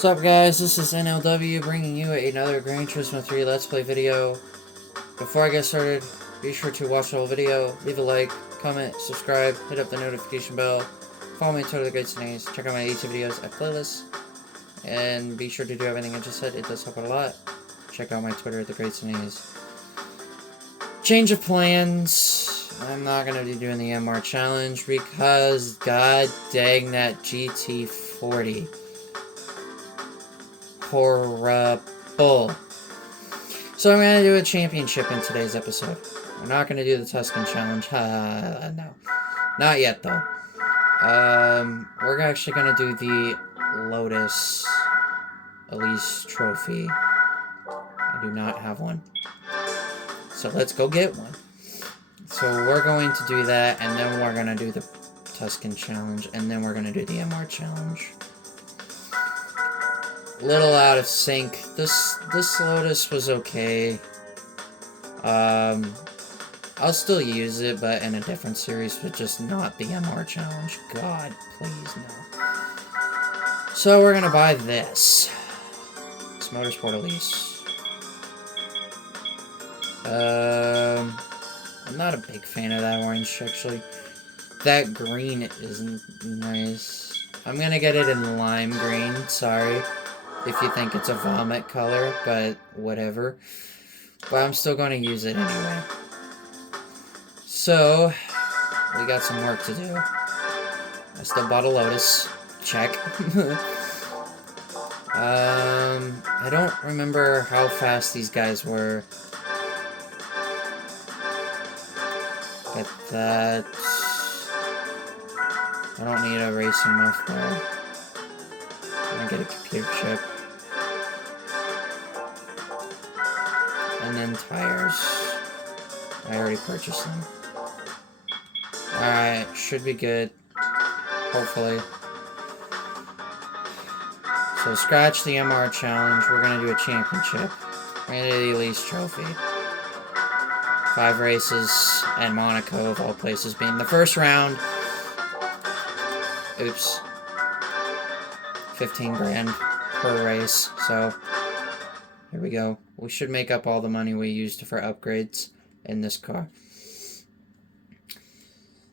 What's up guys, this is NLW bringing you another Gran Turismo 3 Let's Play video. Before I get started, be sure to watch the whole video, leave a like, comment, subscribe, hit up the notification bell, follow me on Twitter, The Great Sneeze, check out my YouTube videos at playlists, and be sure to do everything I just said, it does help out a lot. Check out my Twitter, The Great Sneeze. Change of plans. I'm not going to be doing the MR challenge because god dang that GT40. Horrible. So I'm going to do a championship in today's episode. We're not going to do the Tuscan challenge. No. Not yet, though. We're actually going to do the Lotus Elise trophy. I do not have one. So let's go get one. So we're going to do that, and then we're going to do the Tuscan challenge, and then we're going to do the MR challenge. Little out of sync. This Lotus was okay. I'll still use it, but in a different series, but just not the MR challenge. God, please, no. So we're gonna buy this. It's Motorsport Elise. I'm not a big fan of that orange, actually. That green isn't nice. I'm gonna get it in lime green, sorry. If you think it's a vomit color, but whatever. But I'm still going to use it anyway. So, we got some work to do. I still bought a Lotus. Check. I don't remember how fast these guys were. Get that. I don't need a racing muffler. I'm gonna get a computer chip. And then tires. I already purchased them. Alright, should be good. Hopefully. So scratch the MR challenge. We're gonna do a championship. We're gonna do the Elise trophy. 5 races and Monaco, of all places, being the first round. Oops. 15 grand per race, so here we go. We should make up all the money we used for upgrades in this car.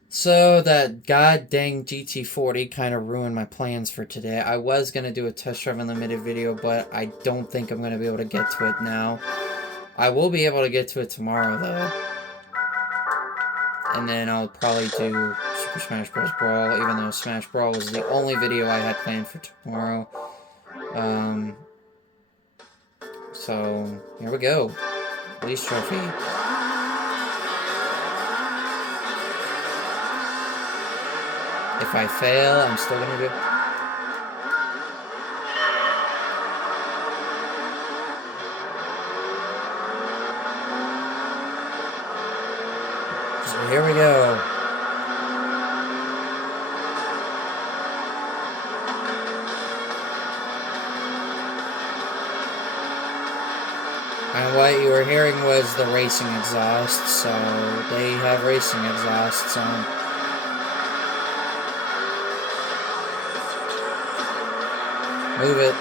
So that god dang GT40 kind of ruined my plans for today. I was going to do a test drive unlimited video, but I don't think I'm going to be able to get to it now. I will be able to get to it tomorrow, though. And then I'll probably do Super Smash Bros. Brawl, even though Smash Brawl was the only video I had planned for tomorrow. So, here we go. Elise trophy. If I fail, I'm still gonna do... So here we go. And what you were hearing was the racing exhaust, so they have racing exhausts on. Move it.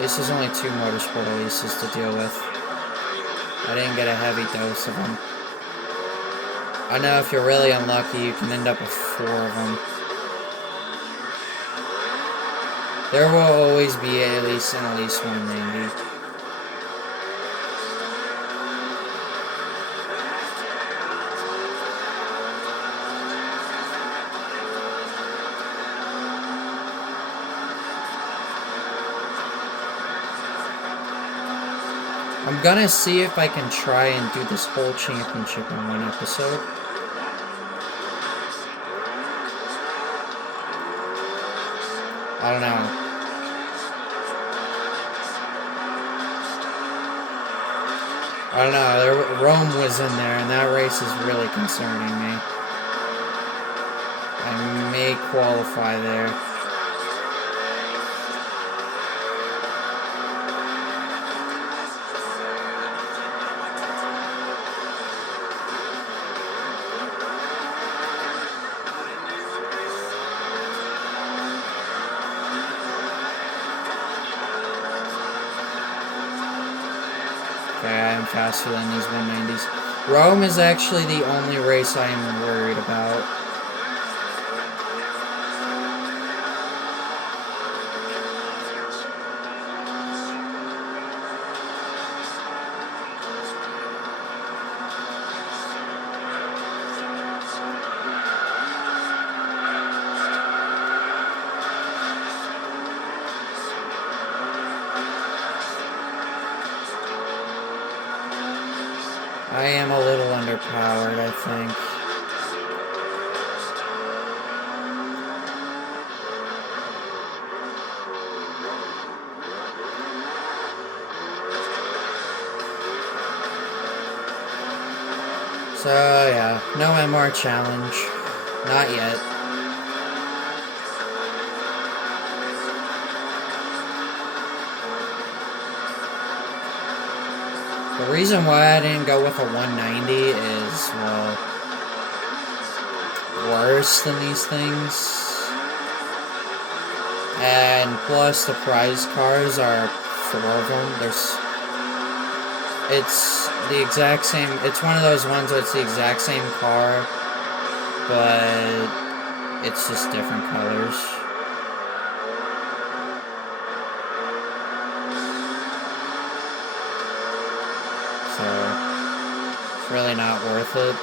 This is only 2 Motorsport Elises to deal with. I didn't get a heavy dose of them. I know if you're really unlucky, you can end up with 4 of them. There will always be at least an Elise 190. I'm gonna see if I can try and do this whole championship in one episode. I don't know. I don't know. Rome was in there, and that race is really concerning me. I may qualify there. down faster than these 190s. Rome is actually the only race I am worried about. I am a little underpowered, I think. So, yeah, no MR challenge. Not yet. The reason why I didn't go with a 190 is, well, worse than these things. And plus, the prize cars are 4 of them. It's the exact same. It's one of those ones where it's the exact same car, but it's just different colors. So it's really not worth it.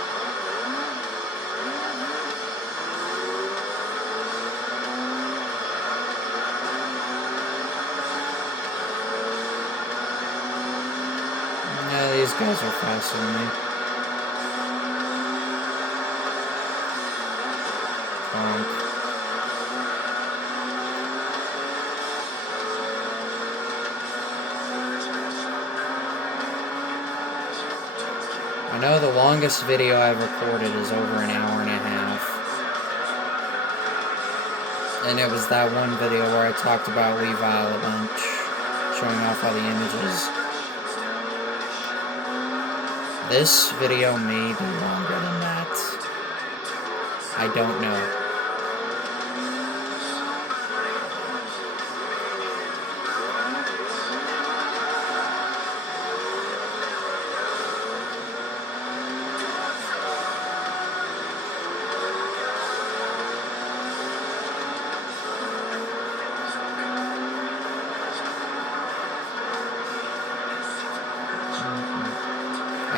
Yeah, these guys are faster than me. I know the longest video I've recorded is over an hour and a half. And it was that one video where I talked about Levi a bunch, showing off all the images. This video may be longer than that. I don't know.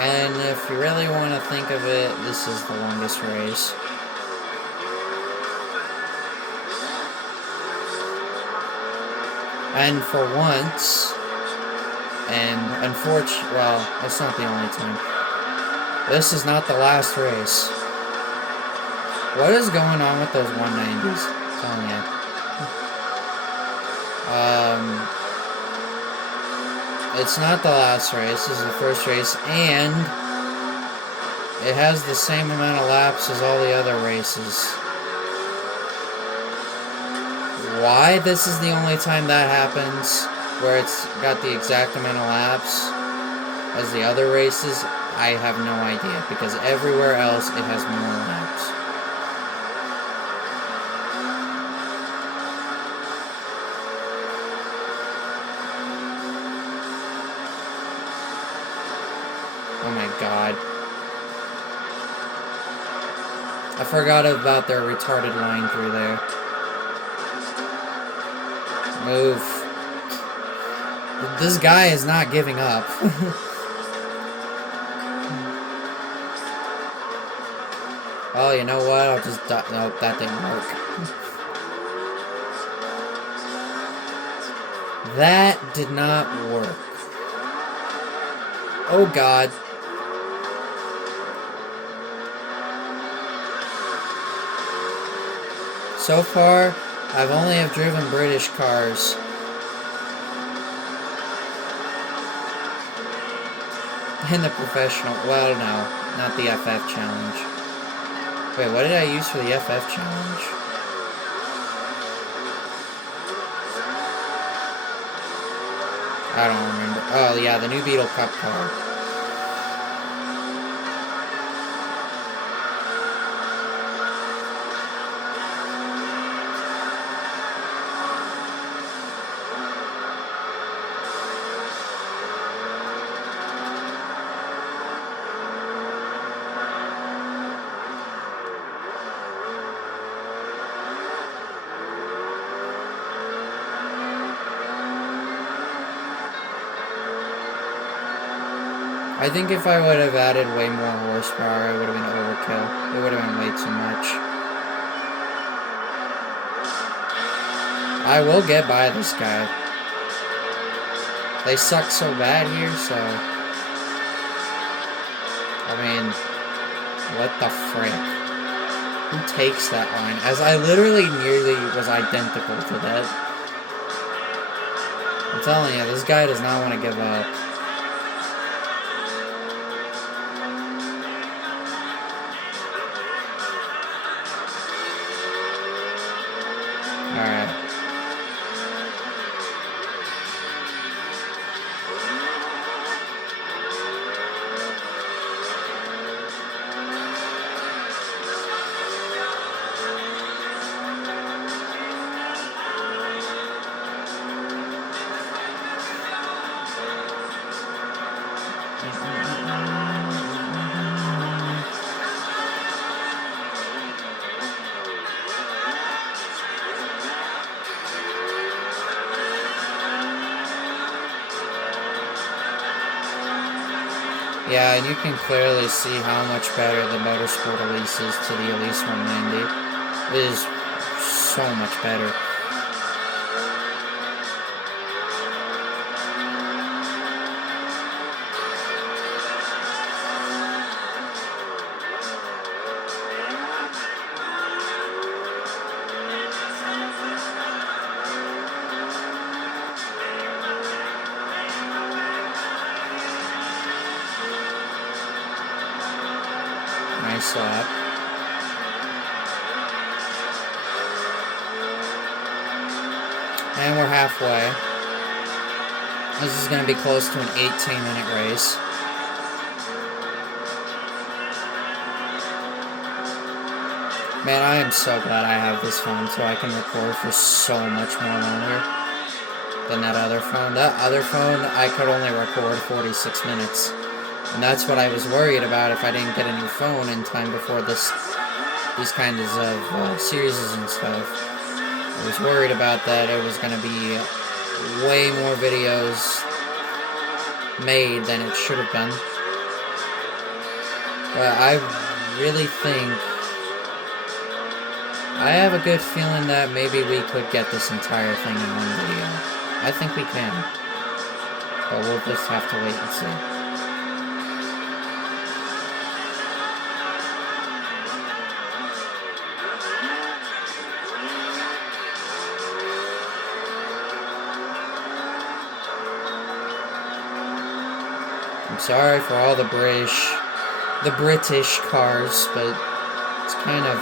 And if you really want to think of it, this is the longest race. And for once, and unfortunately, well, that's not the only time. This is not the last race. What is going on with those 190s? I'm telling you. It's not the last race, this is the first race, and it has the same amount of laps as all the other races. Why this is the only time that happens, where it's got the exact amount of laps as the other races, I have no idea, because everywhere else it has more laps. Oh my god. I forgot about their retarded line through there. Move. This guy is not giving up. Oh, you know what? I'll just... Nope, that didn't work. That did not work. Oh god. So far, I've only have driven British cars. In the professional, well no, not the FF challenge. Wait, what did I use for the FF challenge? I don't remember. Oh yeah, the new Beetle Cup car. I think if I would have added way more horsepower, it would have been overkill. It would have been way too much. I will get by this guy. They suck so bad here, so... I mean, what the frick? Who takes that line? As I literally nearly was identical to that. I'm telling you, this guy does not want to give up. Alright. Yeah, and you can clearly see how much better the Motorsport Elise is to the Elise 190. It is so much better. Nice lap. And we're halfway. This is going to be close to an 18-minute race. Man, I am so glad I have this phone so I can record for so much more longer than that other phone. That other phone, I could only record 46 minutes. And that's what I was worried about if I didn't get a new phone in time before these kinds of series and stuff. I was worried about that. It was going to be way more videos made than it should have been. But I really think... I have a good feeling that maybe we could get this entire thing in one video. I think we can. But we'll just have to wait and see. I'm sorry for all the British cars, but it's kind of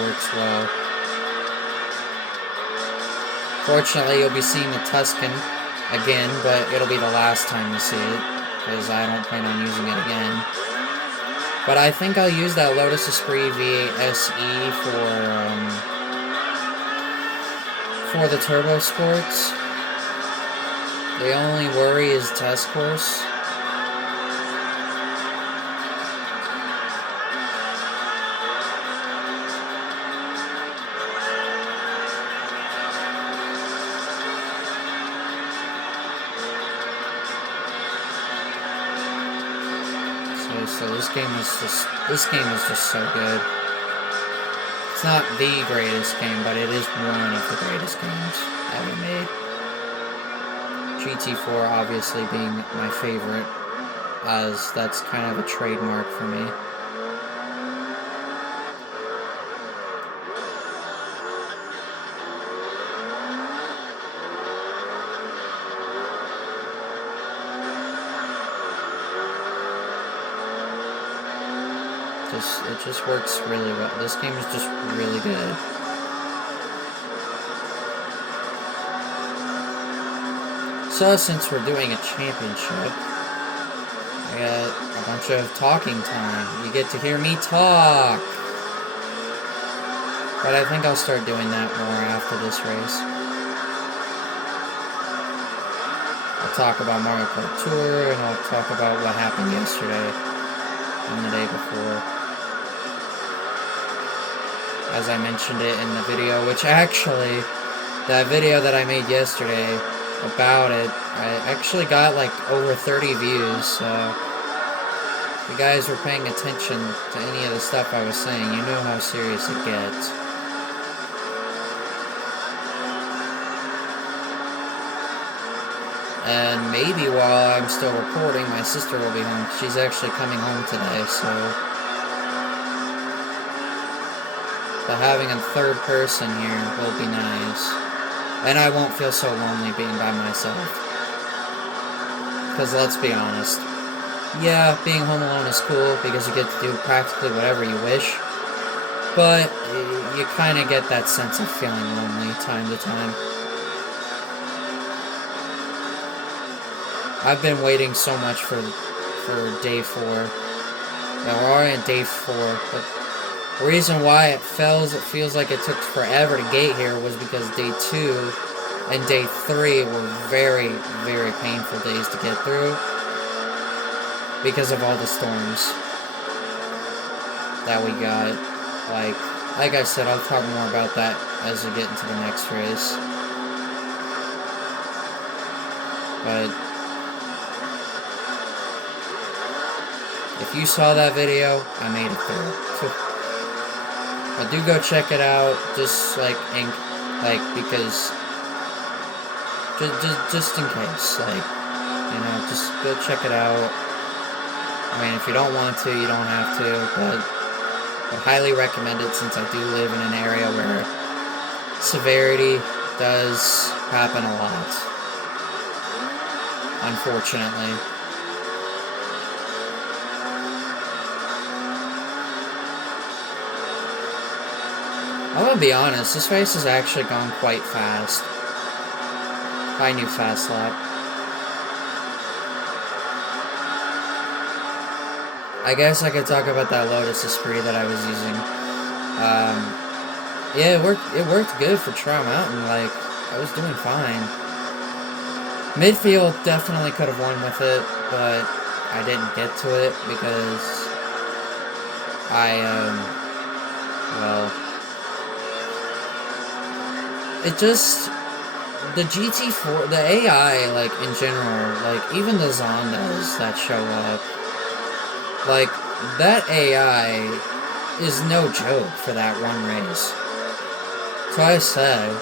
works well. Fortunately, you'll be seeing the Tuscan again, but it'll be the last time you see it, because I don't plan on using it again. But I think I'll use that Lotus Esprit V8 SE for the Turbo Sports. The only worry is test course. So this game is just so good. It's not the greatest game, but it is one of the greatest games ever made. GT4 obviously being my favorite, as that's kind of a trademark for me. It just works really well. This game is just really good. So, since we're doing a championship, I got a bunch of talking time. You get to hear me talk. But I think I'll start doing that more after this race. I'll talk about Mario Kart Tour, and I'll talk about what happened yesterday and the day before. As I mentioned it in the video, which actually, that video that I made yesterday about it. I actually got like over 30 views, so if you guys were paying attention to any of the stuff I was saying, you know how serious it gets. And maybe while I'm still recording, my sister will be home. She's actually coming home today, so having a third person here will be nice. And I won't feel so lonely being by myself. Because let's be honest. Yeah, being home alone is cool because you get to do practically whatever you wish. But you kind of get that sense of feeling lonely time to time. I've been waiting so much for day 4. Yeah, we're already at day 4, but the reason why it feels like it took forever to get here was because day 2 and day 3 were very, very painful days to get through because of all the storms that we got. Like I said, I'll talk more about that as we get into the next race. But if you saw that video, I made it through. But do go check it out, just because just in case, just go check it out. I mean, if you don't want to, you don't have to, but I highly recommend it since I do live in an area where severity does happen a lot, unfortunately. I'm gonna be honest, this race has actually gone quite fast. High new fast lap. I guess I could talk about that Lotus Esprit that I was using. Yeah, it worked good for Trial Mountain, I was doing fine. Midfield definitely could have won with it, but I didn't get to it because the GT4, the AI, in general, even the Zondas that show up, that AI is no joke for that one race. So I said,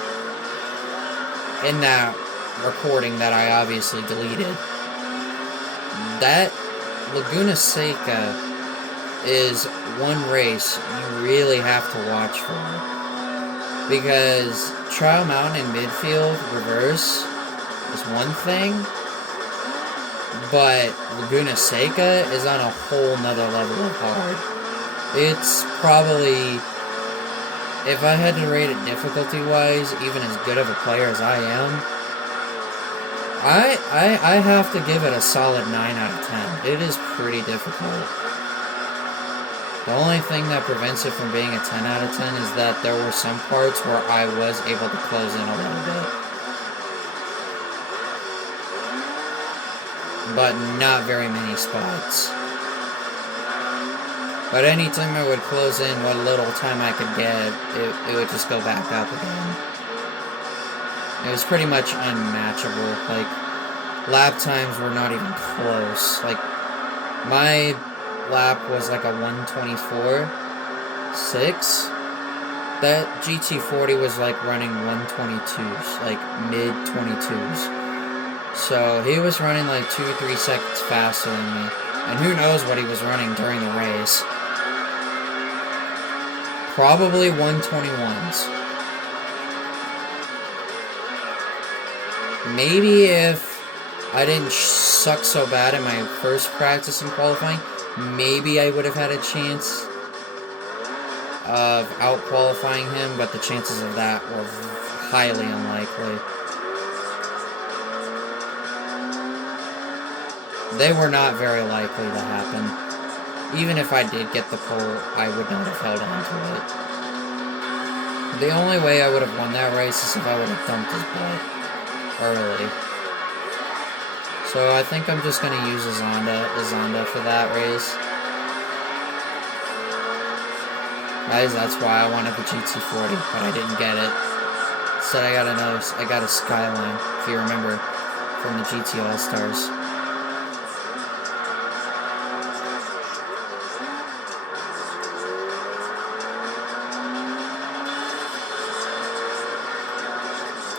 in that recording that I obviously deleted, that Laguna Seca is one race you really have to watch for. Because Trial Mountain and midfield reverse is one thing, but Laguna Seca is on a whole nother level of hard. It's probably, if I had to rate it difficulty-wise, even as good of a player as I am, I have to give it a solid 9 out of 10. It is pretty difficult. The only thing that prevents it from being a 10 out of 10 is that there were some parts where I was able to close in a little bit. But not very many spots. But anytime I would close in what little time I could get, it would just go back up again. It was pretty much unmatchable. Lap times were not even close. My lap was a 1:24.6. That GT40 was running 1:22s, mid 22s. So he was running 2-3 seconds faster than me. And who knows what he was running during the race. Probably 1:21s. Maybe if I didn't suck so bad in my first practice in qualifying, maybe I would have had a chance of out-qualifying him, but the chances of that were highly unlikely. They were not very likely to happen. Even if I did get the pole, I would not have held on to it. The only way I would have won that race is if I would have dumped his butt early. So I think I'm just going to use a Zonda for that race. Guys, that's why I wanted the GT40, but I didn't get it. Instead I got a Skyline, if you remember. from the GT All-Stars.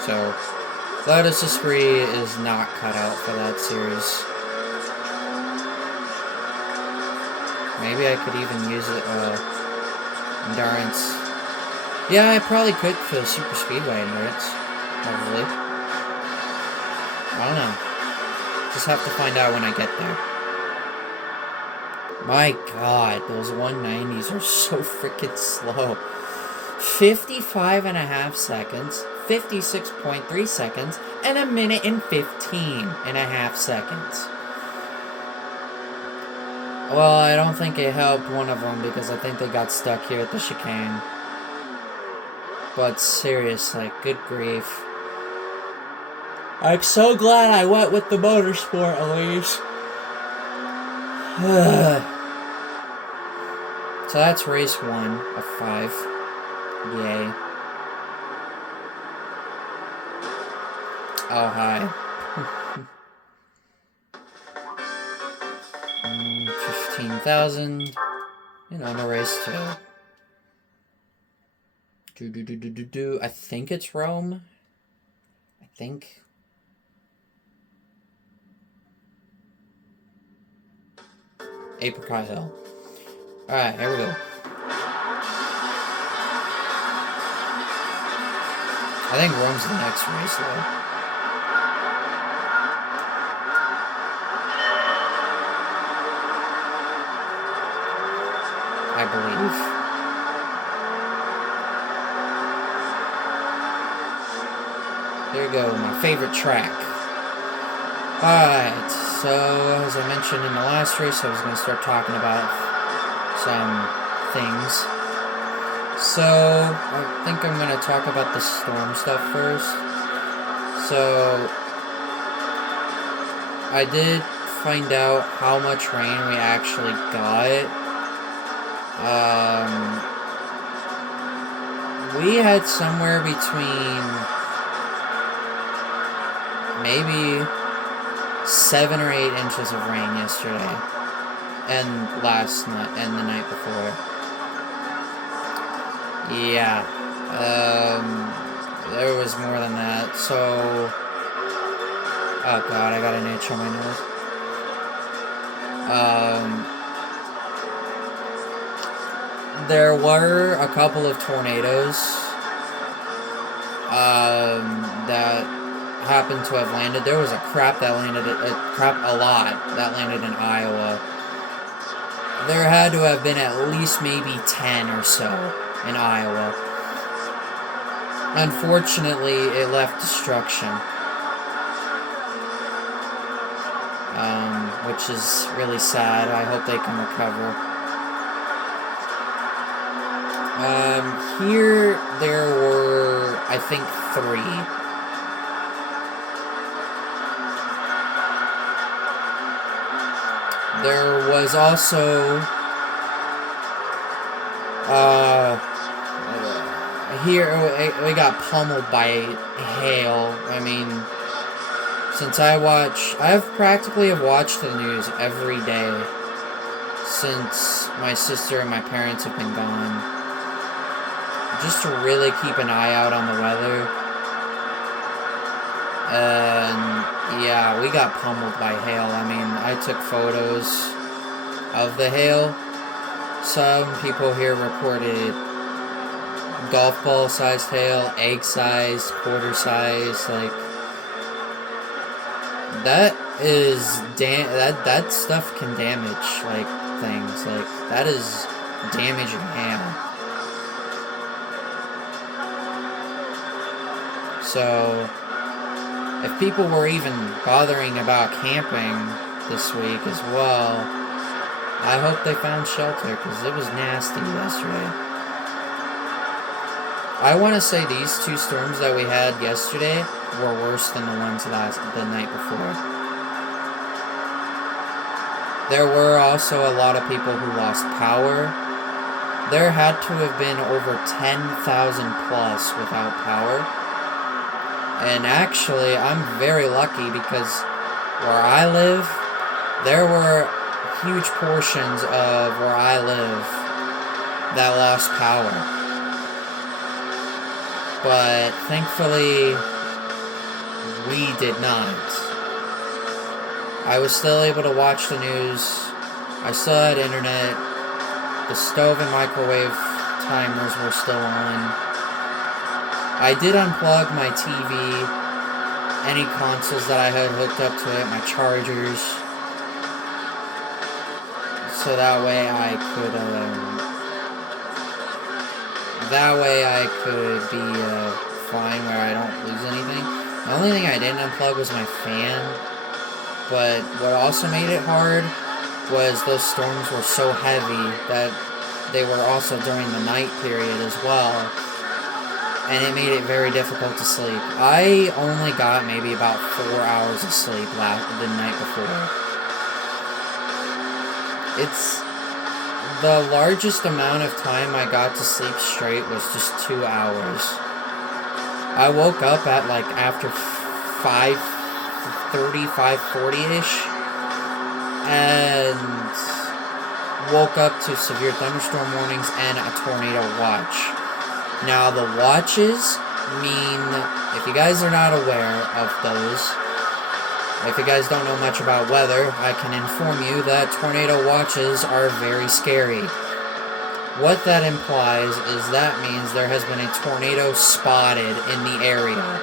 So, Lotus Esprit is not cut out for that series. Maybe I could even use it, Endurance. Yeah, I probably could for the Super Speedway Endurance. Probably. I don't know. Just have to find out when I get there. My god, those 190s are so freaking slow. 55.5 seconds, 56.3 seconds, and 1 minute and 15.5 seconds. Well, I don't think it helped one of them because I think they got stuck here at the chicane. But seriously, good grief. I'm so glad I went with the motorsport, Elise. So that's race 1 of 5. Yay. Oh, hi. 15,000. And on to race 2. I think it's Rome. I think. Apricot Hill. Alright, here we go. I think Rome's the next race, though. I believe. There you go, my favorite track. Alright, so as I mentioned in the last race, I was going to start talking about some things. So, I think I'm going to talk about the storm stuff first. So, I did find out how much rain we actually got. We had somewhere between maybe 7 or 8 inches of rain yesterday and last night and the night before. Yeah, there was more than that. So, oh god, I got an itch on my nose. There were a couple of tornadoes that happened to have landed. There was a crap that landed, a lot that landed in Iowa. There had to have been at least maybe 10 or so in Iowa. Unfortunately, it left destruction. Which is really sad. I hope they can recover. Here there were, I think, 3. There was also, here we got pummeled by hail. I mean, since I've practically watched the news every day since my sister and my parents have been gone, just to really keep an eye out on the weather. And yeah, we got pummeled by hail. I mean, I took photos of the hail. Some people here reported golf ball sized hail, egg sized, quarter sized, like that is that stuff can damage like things. Like that is damaging hail. So if people were even bothering about camping this week as well, I hope they found shelter, because it was nasty yesterday. I want to say these 2 storms that we had yesterday were worse than the ones the night before. There were also a lot of people who lost power. There had to have been over 10,000 plus without power. And actually, I'm very lucky because where I live, there were huge portions of where I live that lost power. But thankfully, we did not. I was still able to watch the news. I still had internet. The stove and microwave timers were still on. I did unplug my TV, any consoles that I had hooked up to it, my chargers, so that way I could be fine where I don't lose anything. The only thing I didn't unplug was my fan, but what also made it hard was those storms were so heavy that they were also during the night period as well, and it made it very difficult to sleep. I only got maybe about 4 hours of sleep the night before. It's the largest amount of time I got to sleep straight was just 2 hours. I woke up at like after 5:30, 5:40-ish, and woke up to severe thunderstorm warnings and a tornado watch. Now, the watches mean, if you guys are not aware of those, if you guys don't know much about weather, I can inform you that tornado watches are very scary. What that implies is that means there has been a tornado spotted in the area.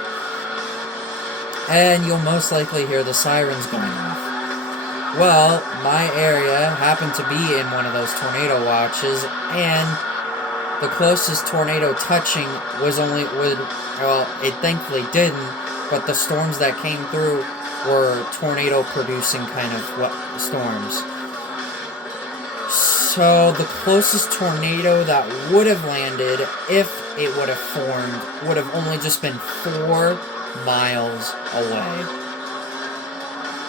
And you'll most likely hear the sirens going off. Well, my area happened to be in one of those tornado watches, and the closest tornado touching was it thankfully didn't, but the storms that came through were tornado-producing kind of storms. So the closest tornado that would have landed, if it would have formed, would have only just been 4 miles away.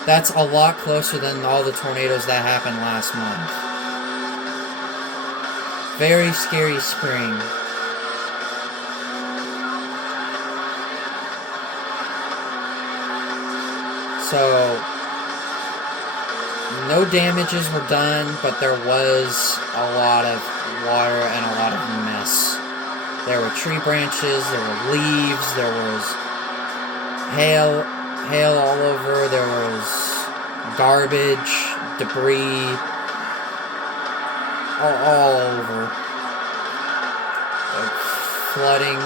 That's a lot closer than all the tornadoes that happened last month. Very scary spring. So, no damages were done, but there was a lot of water and a lot of mess. There were tree branches, there were leaves, there was hail all over, there was garbage, debris, all over. Like flooding.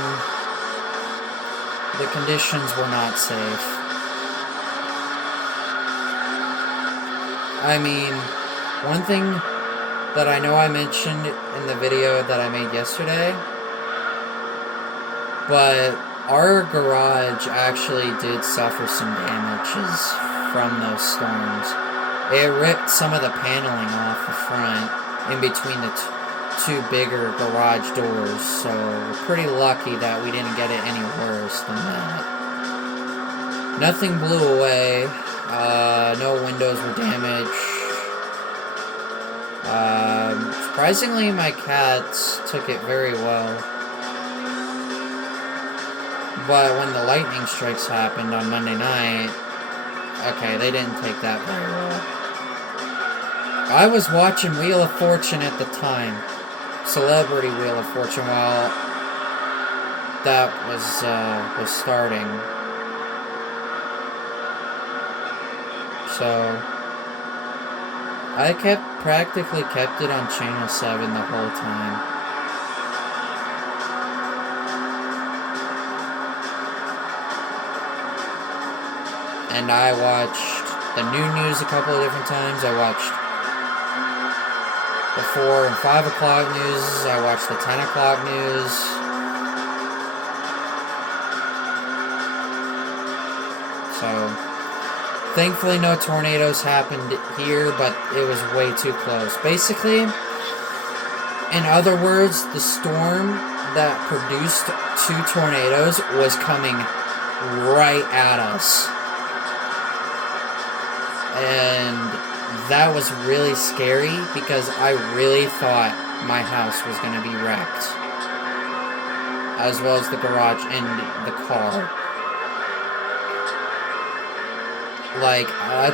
The conditions were not safe. I mean, one thing that I know I mentioned in the video that I made yesterday, but our garage actually did suffer some damages from those storms. It ripped some of the paneling off the front in between the two bigger garage doors, so we're pretty lucky that we didn't get it any worse than that. Nothing blew away. No windows were damaged. Surprisingly, my cats took it very well. But when the lightning strikes happened on Monday night, okay, they didn't take that very well. I was watching Wheel of Fortune at the time. Celebrity Wheel of Fortune while that was starting. So I practically kept it on Channel 7 the whole time. And I watched the new news a couple of different times. I watched the 4 and 5 o'clock news. I watched the 10 o'clock news. So, thankfully no tornadoes happened here, but it was way too close. Basically, in other words, the storm that produced 2 tornadoes was coming right at us. And that was really scary because I really thought my house was going to be wrecked, as well as the garage and the car. Like, I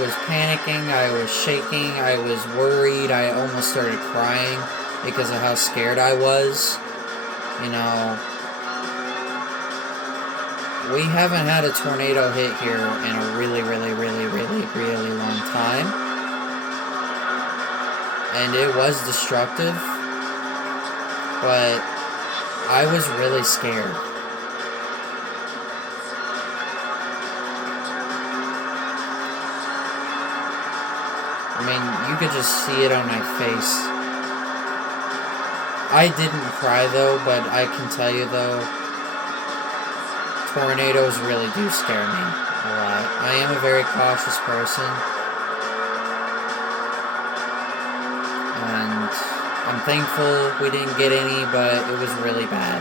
was panicking, I was shaking, I was worried, I almost started crying because of how scared I was. You know, we haven't had a tornado hit here in a really, really, really, really, really long time. And it was destructive, but I was really scared. I mean, you could just see it on my face. I didn't cry though, but I can tell you though, tornadoes really do scare me a lot. I am a very cautious person. And I'm thankful we didn't get any, but it was really bad.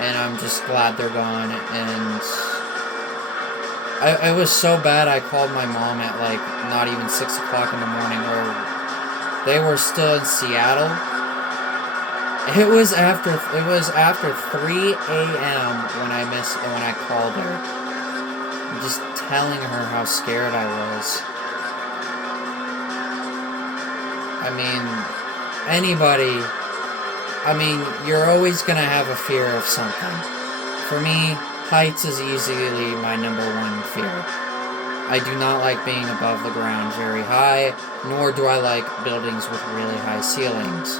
And I'm just glad they're gone. And it was so bad I called my mom at like not even 6 o'clock in the morning, where they were still in Seattle. It was after 3 a.m. when I called her, just telling her how scared I was. I mean, anybody. I mean, you're always gonna have a fear of something. For me, heights is easily my number one fear. I do not like being above the ground very high, nor do I like buildings with really high ceilings.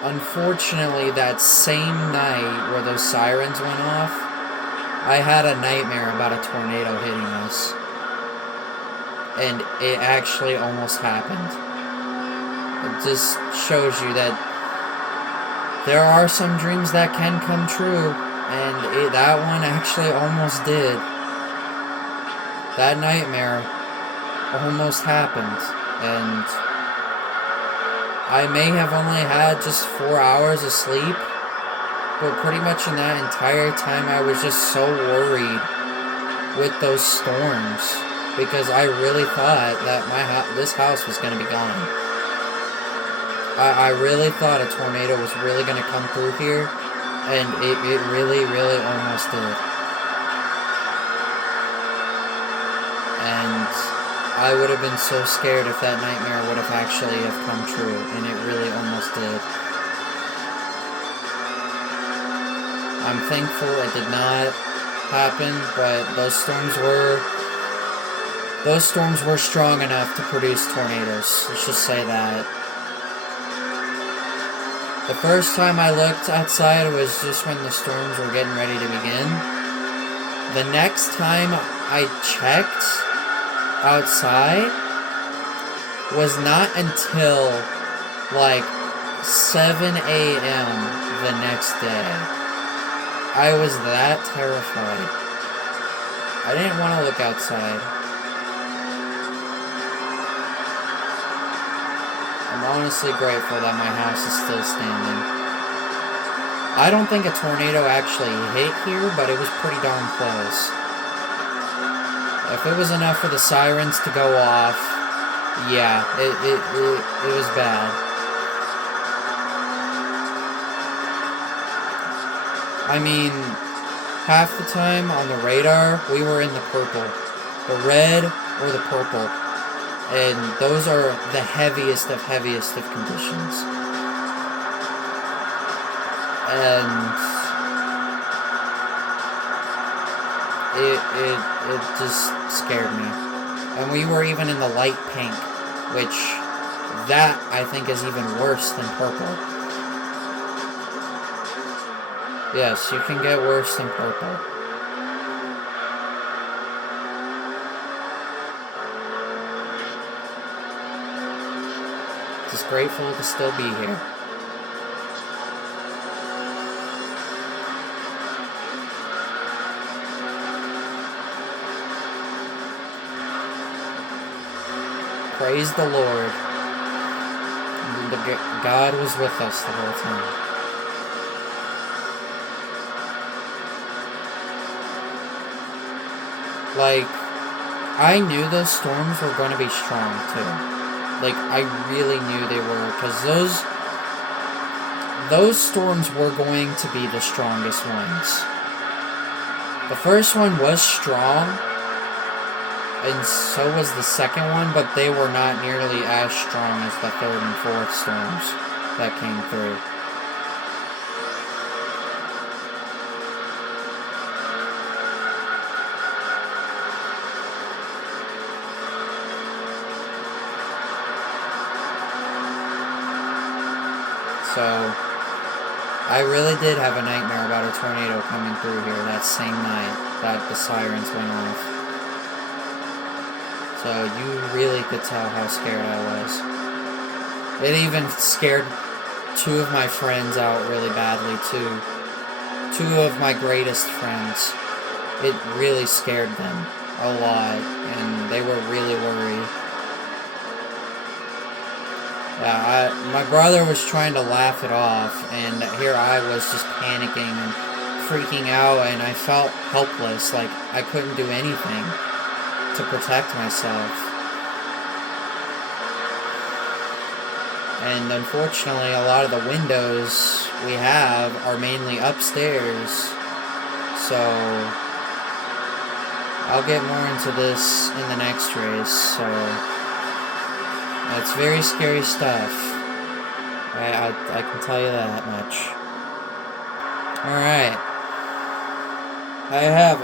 Unfortunately, that same night where those sirens went off, I had a nightmare about a tornado hitting us. And it actually almost happened. It just shows you that there are some dreams that can come true, and that one actually almost did. That nightmare almost happened, and I may have only had just 4 hours of sleep, but pretty much in that entire time I was just so worried with those storms, because I really thought that this house was going to be gone. I really thought a tornado was really going to come through here, and it really, really almost did. And I would have been so scared if that nightmare would have actually have come true, and it really almost did. I'm thankful it did not happen, but those storms were strong enough to produce tornadoes. Let's just say that. The first time I looked outside was just when the storms were getting ready to begin. The next time I checked outside was not until like 7 a.m. the next day. I was that terrified. I didn't want to look outside. I'm honestly grateful that my house is still standing. I don't think a tornado actually hit here, but it was pretty darn close. If it was enough for the sirens to go off, yeah, it was bad. I mean, half the time on the radar, we were in the purple. The red or the purple. And those are the heaviest of conditions. And it just scared me. And we were even in the light pink, which that I think is even worse than purple. Yes, you can get worse than purple. Just grateful to still be here. Praise the Lord. God was with us the whole time. Like, I knew those storms were going to be strong too. Like, I really knew they were, because those storms were going to be the strongest ones. The first one was strong, and so was the second one, but they were not nearly as strong as the third and fourth storms that came through. So, I really did have a nightmare about a tornado coming through here that same night that the sirens went off. So, you really could tell how scared I was. It even scared two of my friends out really badly, too. Two of my greatest friends. It really scared them a lot, and they were really worried. Yeah, my brother was trying to laugh it off, and here I was just panicking and freaking out, and I felt helpless, like I couldn't do anything to protect myself. And unfortunately, a lot of the windows we have are mainly upstairs, so I'll get more into this in the next race, so it's very scary stuff. I can tell you that much. Alright. I have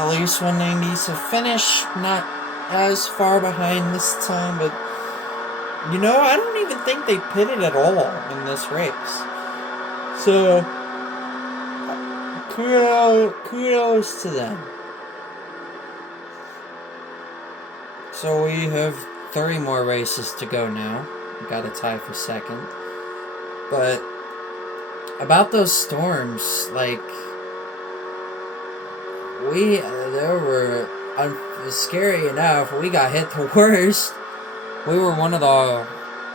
Elise 190 to finish. Not as far behind this time, but you know, I don't even think they pitted at all in this race. So, kudos to them. So we have 3 more races to go now. We got a tie for second. But about those storms, like, there were, scary enough, we got hit the worst. We were one of the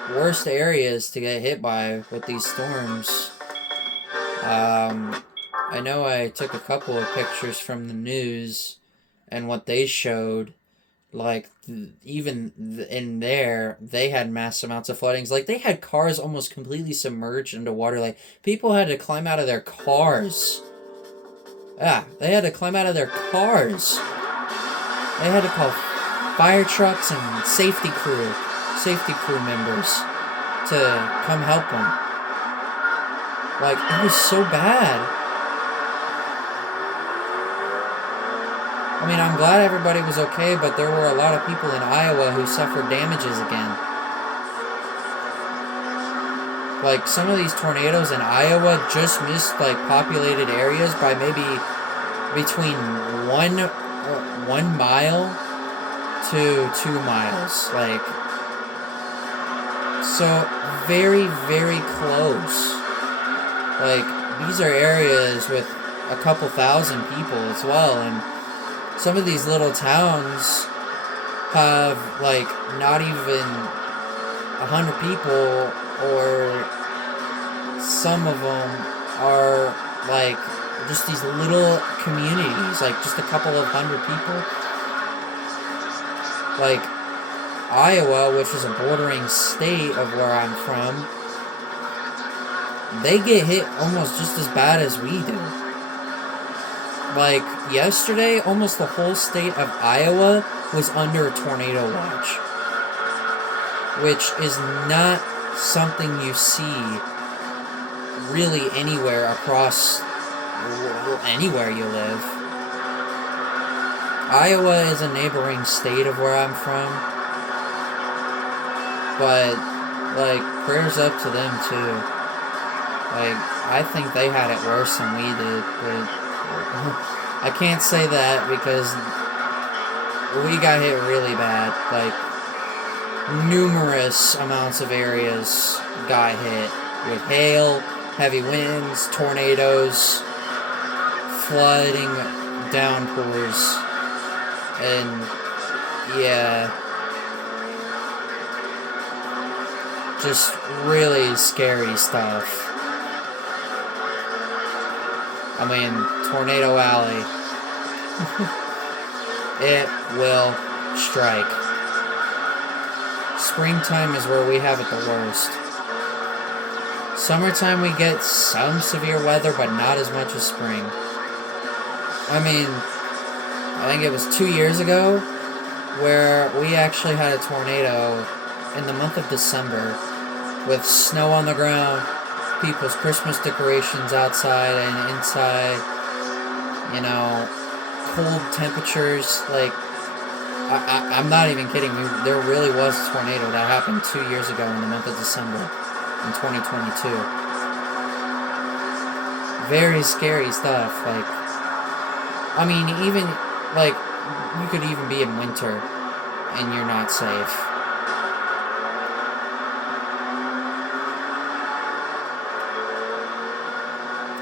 worst areas to get hit by with these storms. I know I took a couple of pictures from the news and what they showed. Like, even in there, they had mass amounts of floodings. Like, they had cars almost completely submerged into water. Like, people had to climb out of their cars. Yeah, they had to climb out of their cars. They had to call fire trucks and safety crew members to come help them. Like, it was so bad. I mean, I'm glad everybody was okay, but there were a lot of people in Iowa who suffered damages again. Like, some of these tornadoes in Iowa just missed, like, populated areas by maybe between 1 mile to 2 miles. Like, so very, very close. Like, these are areas with a couple thousand people as well, and some of these little towns have, like, not even 100 people, or some of them are, like, just these little communities, like, just a couple of 100 people. Like, Iowa, which is a bordering state of where I'm from, they get hit almost just as bad as we do. Like, yesterday, almost the whole state of Iowa was under a tornado watch. Which is not something you see really anywhere across anywhere you live. Iowa is a neighboring state of where I'm from. But, like, prayers up to them, too. Like, I think they had it worse than we did, but I can't say that because we got hit really bad. Like, numerous amounts of areas got hit with hail, heavy winds, tornadoes, flooding, downpours, and yeah, just really scary stuff. I mean, Tornado Alley. It will strike. Springtime is where we have it the worst. Summertime we get some severe weather, but not as much as spring. I mean, I think it was 2 years ago where we actually had a tornado in the month of December with snow on the ground, people's Christmas decorations outside and inside, you know, cold temperatures. Like, I'm not even kidding. There really was a tornado that happened 2 years ago in the month of December in 2022. Very scary stuff. Like, I mean, even, like, you could even be in winter and you're not safe.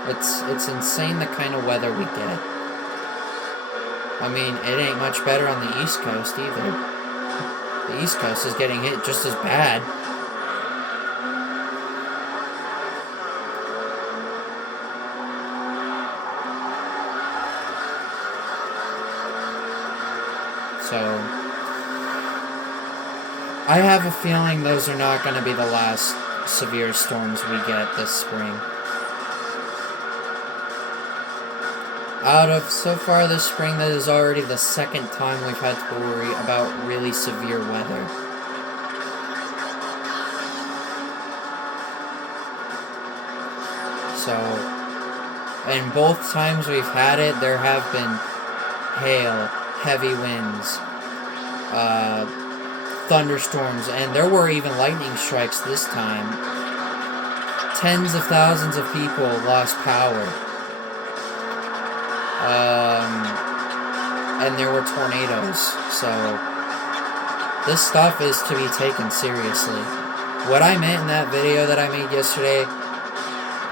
It's insane the kind of weather we get. I mean, it ain't much better on the East Coast either. The East Coast is getting hit just as bad. So, I have a feeling those are not going to be the last severe storms we get this spring. Out of, so far this spring, that is already the second time we've had to worry about really severe weather. So, and both times we've had it, there have been hail, heavy winds, thunderstorms, and there were even lightning strikes this time. Tens of thousands of people lost power. And there were tornadoes, so this stuff is to be taken seriously. What I meant in that video that I made yesterday,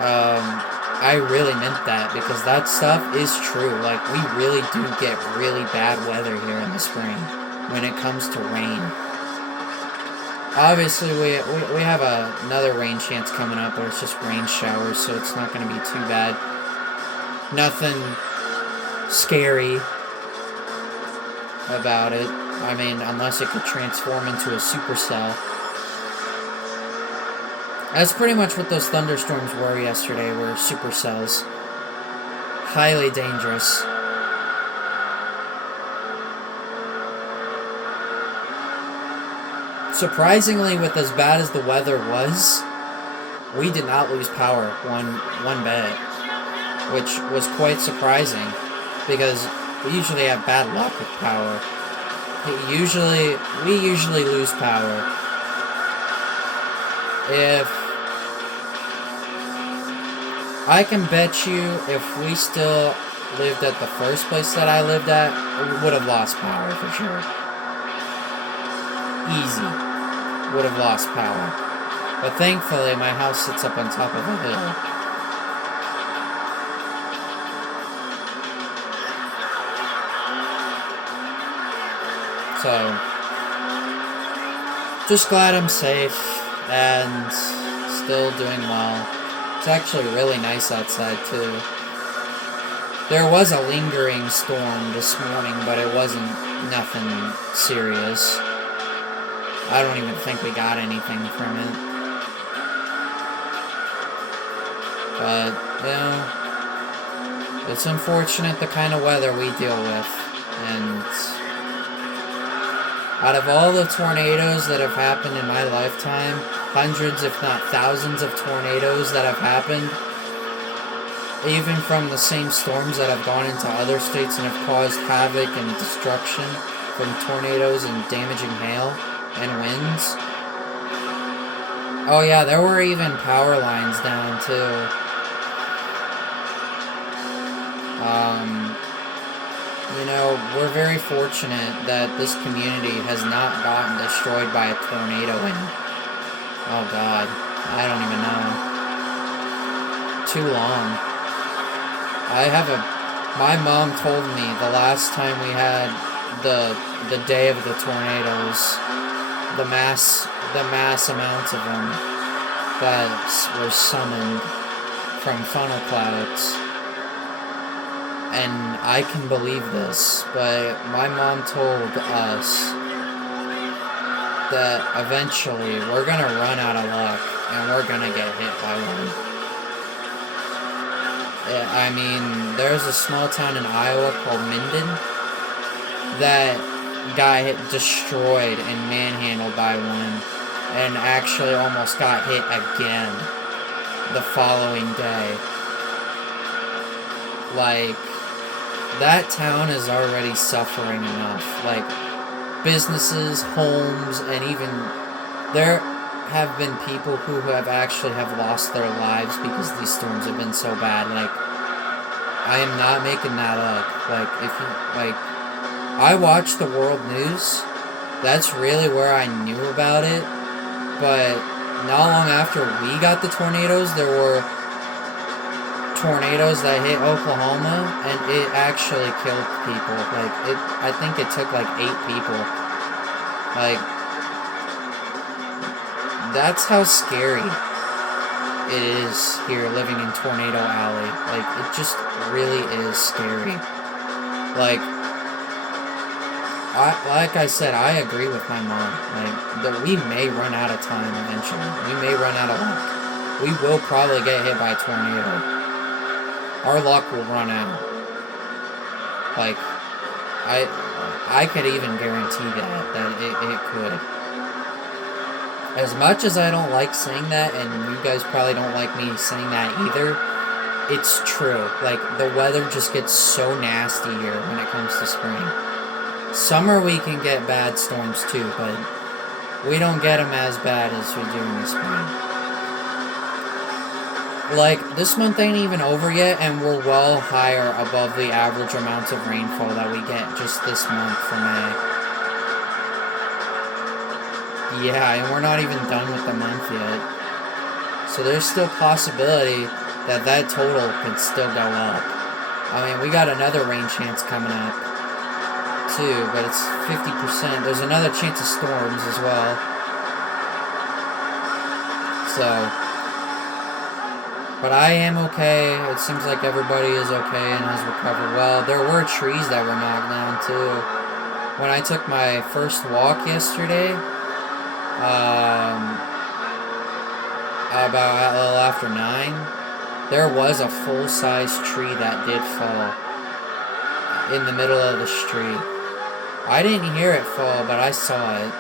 I really meant that, because that stuff is true. Like, we really do get really bad weather here in the spring when it comes to rain. Obviously, we have another rain chance coming up, but it's just rain showers, so it's not going to be too bad. Nothing scary about it. I mean, unless it could transform into a supercell. That's pretty much what those thunderstorms were yesterday, were supercells. Highly dangerous. Surprisingly, with as bad as the weather was, we did not lose power one bit, which was quite surprising, because we usually have bad luck with power. We usually lose power. If I can bet you, if we still lived at the first place that I lived at, we would have lost power for sure. Easy. Would have lost power. But thankfully, my house sits up on top of a hill. So, just glad I'm safe and still doing well. It's actually really nice outside too. There was a lingering storm this morning, but it wasn't nothing serious. I don't even think we got anything from it. But, you know, it's unfortunate the kind of weather we deal with. And out of all the tornadoes that have happened in my lifetime, hundreds if not thousands of tornadoes that have happened, even from the same storms that have gone into other states and have caused havoc and destruction from tornadoes and damaging hail and winds. Oh yeah, there were even power lines down too. You know, we're very fortunate that this community has not gotten destroyed by a tornado in, oh god, I don't even know, too long. My mom told me the last time we had the day of the tornadoes, the mass amounts of them that were summoned from funnel clouds. And I can believe this, but my mom told us that eventually we're gonna run out of luck and we're gonna get hit by one. I mean, there's a small town in Iowa called Minden that got destroyed and manhandled by one, and actually almost got hit again the following day. Like, that town is already suffering enough. Like, businesses, homes, and even there have been people who have lost their lives because these storms have been so bad. Like, I am not making that up. Like, if you, like, I watch the world news. That's really where I knew about it. But not long after we got the tornadoes, there were tornadoes that hit Oklahoma, and it actually killed people. Like, I think it took like 8 people. Like, that's how scary it is here living in Tornado Alley. Like, it just really is scary. Like I said, I agree with my mom. Like, that we may run out of time eventually. We may run out of luck. We will probably get hit by a tornado. Our luck will run out. Like, I could even guarantee that it could. As much as I don't like saying that, and you guys probably don't like me saying that either, it's true. Like, the weather just gets so nasty here when it comes to spring. Summer we can get bad storms too, but we don't get them as bad as we do in the spring. Like, this month ain't even over yet, and we're well higher above the average amounts of rainfall that we get just this month for May. Yeah, and we're not even done with the month yet. So there's still possibility that total could still go up. I mean, we got another rain chance coming up too, but it's 50%. There's another chance of storms as well. So, but I am okay. It seems like everybody is okay and has recovered well. There were trees that were knocked down too. When I took my first walk yesterday, about a little after 9, there was a full-size tree that did fall in the middle of the street. I didn't hear it fall, but I saw it,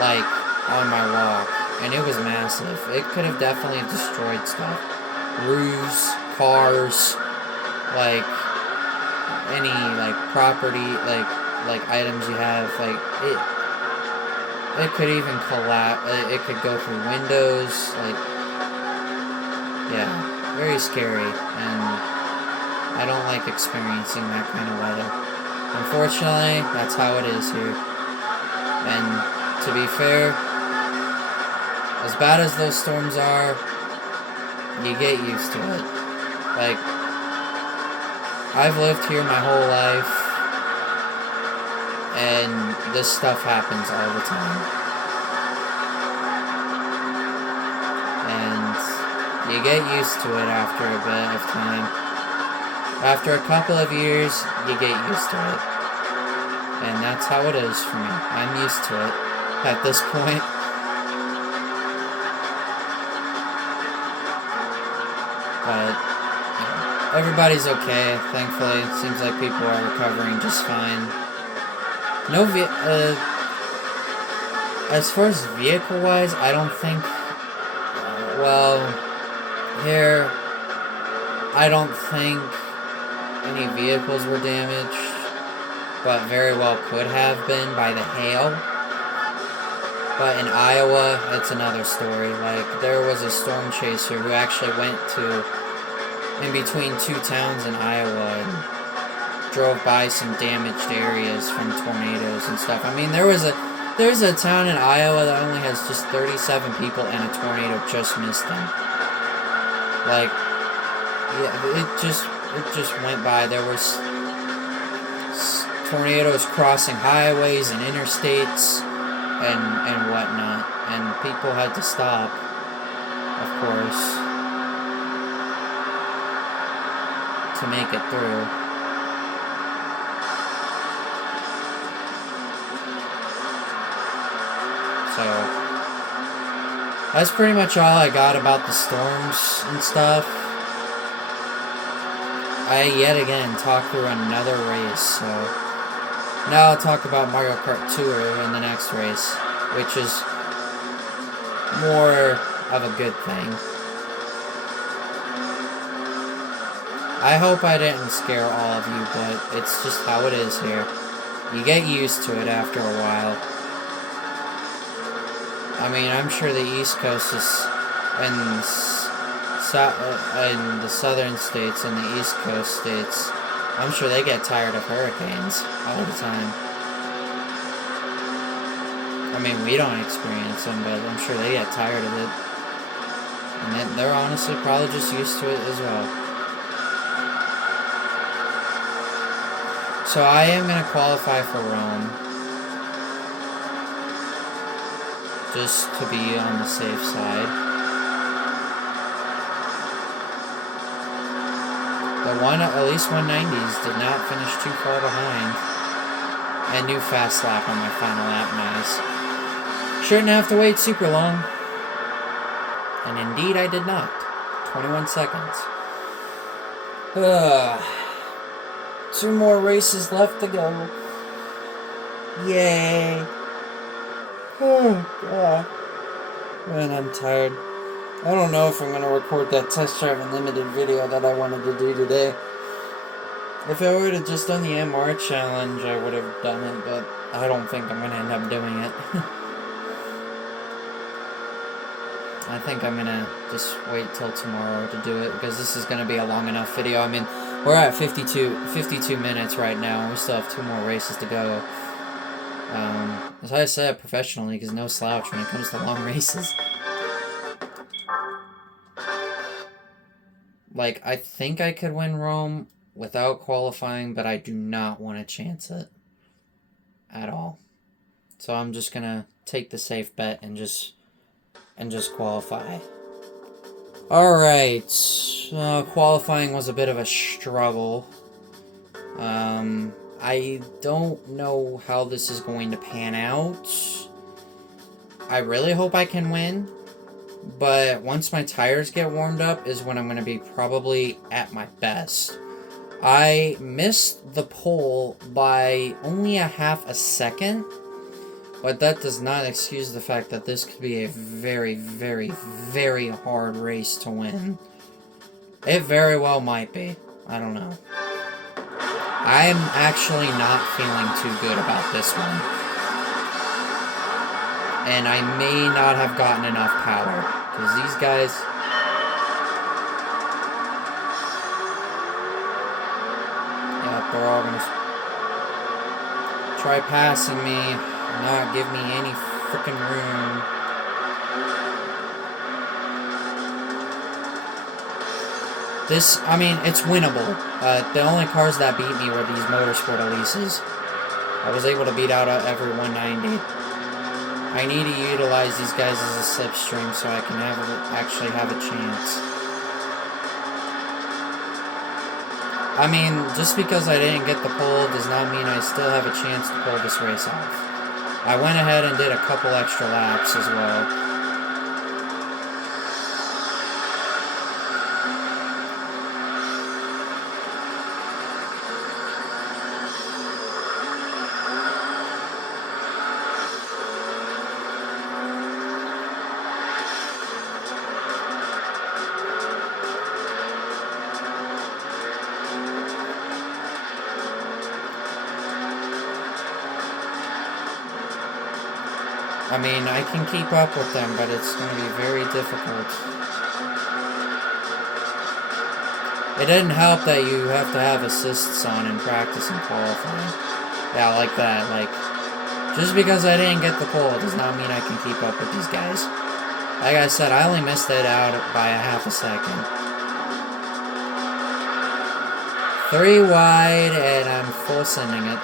like, on my walk, and it was massive. It could have definitely destroyed stuff. Roofs, cars, like, any, like, property, like items you have, like, it could even collapse. It could go through windows. Like, yeah, very scary. And I don't like experiencing that kind of weather. Unfortunately, that's how it is here. And to be fair, as bad as those storms are, you get used to it. Like, I've lived here my whole life, and this stuff happens all the time. And you get used to it after a bit of time. After a couple of years, you get used to it. And that's how it is for me. I'm used to it at this point. But everybody's okay, thankfully. It seems like people are recovering just fine. No, as far as vehicle-wise, I don't think, well, here, I don't think any vehicles were damaged, but very well could have been by the hail. But in Iowa, it's another story. Like, there was a storm chaser who actually went in between 2 towns in Iowa and drove by some damaged areas from tornadoes and stuff. I mean, there's a town in Iowa that only has just 37 people and a tornado just missed them. Like, yeah, it just went by. There was tornadoes crossing highways and interstates and whatnot, and people had to stop, of course, to make it through. So that's pretty much all I got about the storms and stuff. I yet again talked through another race, so now I'll talk about Mario Kart Tour in the next race, which is more of a good thing. I hope I didn't scare all of you, but it's just how it is here. You get used to it after a while. I mean, I'm sure the East Coast is, and the southern states and the East Coast states, I'm sure they get tired of hurricanes all the time. I mean, we don't experience them, but I'm sure they get tired of it. And they're honestly probably just used to it as well. So I am going to qualify for Rome. Just to be on the safe side. At least 190s did not finish too far behind. And new fast lap on my final lap, nice. Shouldn't have to wait super long. And indeed I did not. 21 seconds. 2 more races left to go. Yay. Oh, God. Man, I'm tired. I don't know if I'm going to record that test drive unlimited video that I wanted to do today. If I would have just done the MR challenge, I would have done it, but I don't think I'm going to end up doing it. I think I'm going to just wait till tomorrow to do it, because this is going to be a long enough video. I mean, we're at 52 minutes right now. We still have 2 more races to go. As I said, professionally, because no slouch when it comes to long races. Like, I think I could win Rome without qualifying, but I do not want to chance it at all. So I'm just gonna take the safe bet and just qualify. Alright, qualifying was a bit of a struggle. I don't know how this is going to pan out. I really hope I can win, but once my tires get warmed up is when I'm going to be probably at my best. I missed the pole by only a half a second, but that does not excuse the fact that this could be a very, very, very hard race to win. It very well might be. I don't know. I'm actually not feeling too good about this one. And I may not have gotten enough power. Because these guys... Yep, they're all gonna try passing me. Not give me any freaking room. This, I mean, it's winnable. The only cars that beat me were these Motorsport Elises. I was able to beat out every 190. I need to utilize these guys as a slipstream so I can actually have a chance. I mean, just because I didn't get the pole does not mean I still have a chance to pull this race off. I went ahead and did a couple extra laps as well. I mean, I can keep up with them, but it's going to be very difficult. It didn't help that you have to have assists on in practice and qualifying. Yeah, like that. Like, just because I didn't get the pole does not mean I can keep up with these guys. Like I said, I only missed it out by a half a second. 3 wide, and I'm full sending it.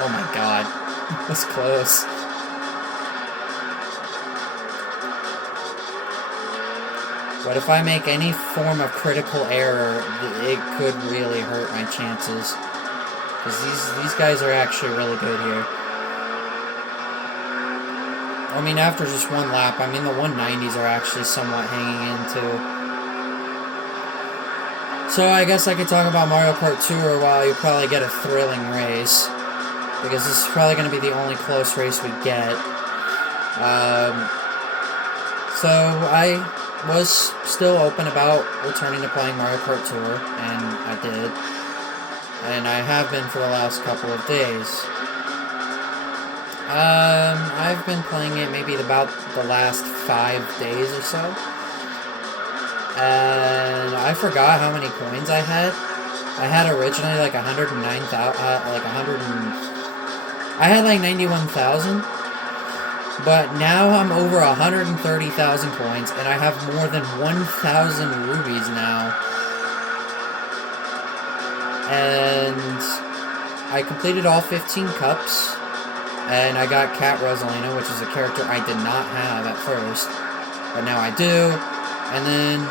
Oh my god, that was close. But if I make any form of critical error, it could really hurt my chances. Because these guys are actually really good here. I mean, after just one lap, I mean, the 190s are actually somewhat hanging in, too. So I guess I could talk about Mario Kart Tour while you probably get a thrilling race. Because this is probably going to be the only close race we get. So I was still open about returning to playing Mario Kart Tour, and I did. And I have been for the last couple of days. I've been playing it maybe about the last 5 days or so. And I forgot how many coins I had. I had originally like 109,000, I had like 91,000. But now I'm over 130,000 coins, and I have more than 1,000 rubies now. And I completed all 15 cups, and I got Cat Rosalina, which is a character I did not have at first, but now I do. And then,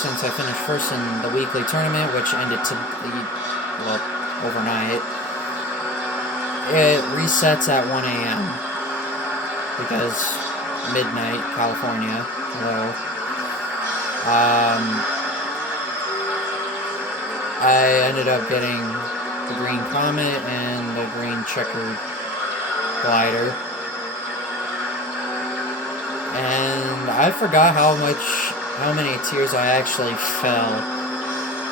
since I finished first in the weekly tournament, which ended overnight, it resets at 1 a.m. because midnight, California, hello. I ended up getting the green comet and the green checkered glider. And I forgot how many tiers I actually fell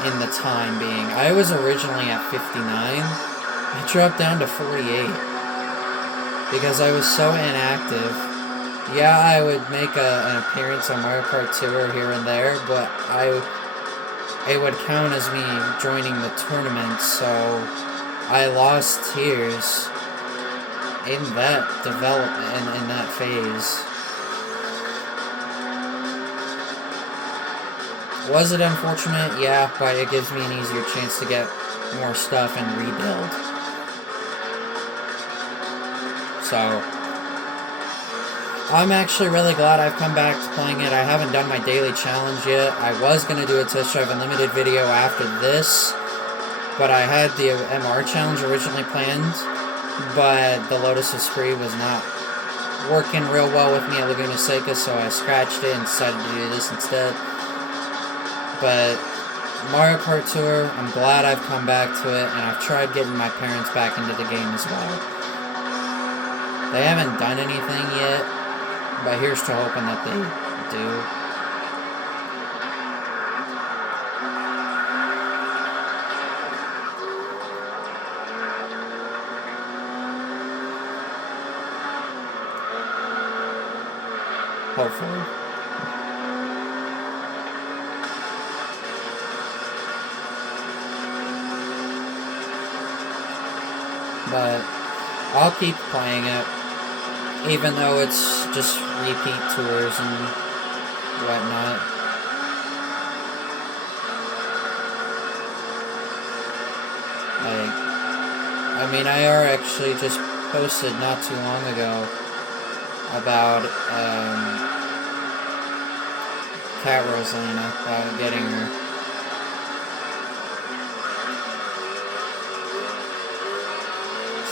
in the time being. I was originally at 59. I dropped down to 48. Because I was so inactive. Yeah, I would make an appearance on Mario Kart Tour here and there, but it would count as me joining the tournament, so I lost tiers in that development, in that phase. Was it unfortunate? Yeah, but it gives me an easier chance to get more stuff and rebuild. So, I'm actually really glad I've come back to playing it. I haven't done my daily challenge yet. I was going to do a Test Drive Unlimited video after this, but I had the MR challenge originally planned, but the Lotus Esprit was not working real well with me at Laguna Seca, so I scratched it and decided to do this instead. But Mario Kart Tour, I'm glad I've come back to it, and I've tried getting my parents back into the game as well. They haven't done anything yet, but here's to hoping that they do. Hopefully. But I'll keep playing it. Even though it's just repeat tours and whatnot. I mean, I actually just posted not too long ago about Cat Rosalina, about getting her.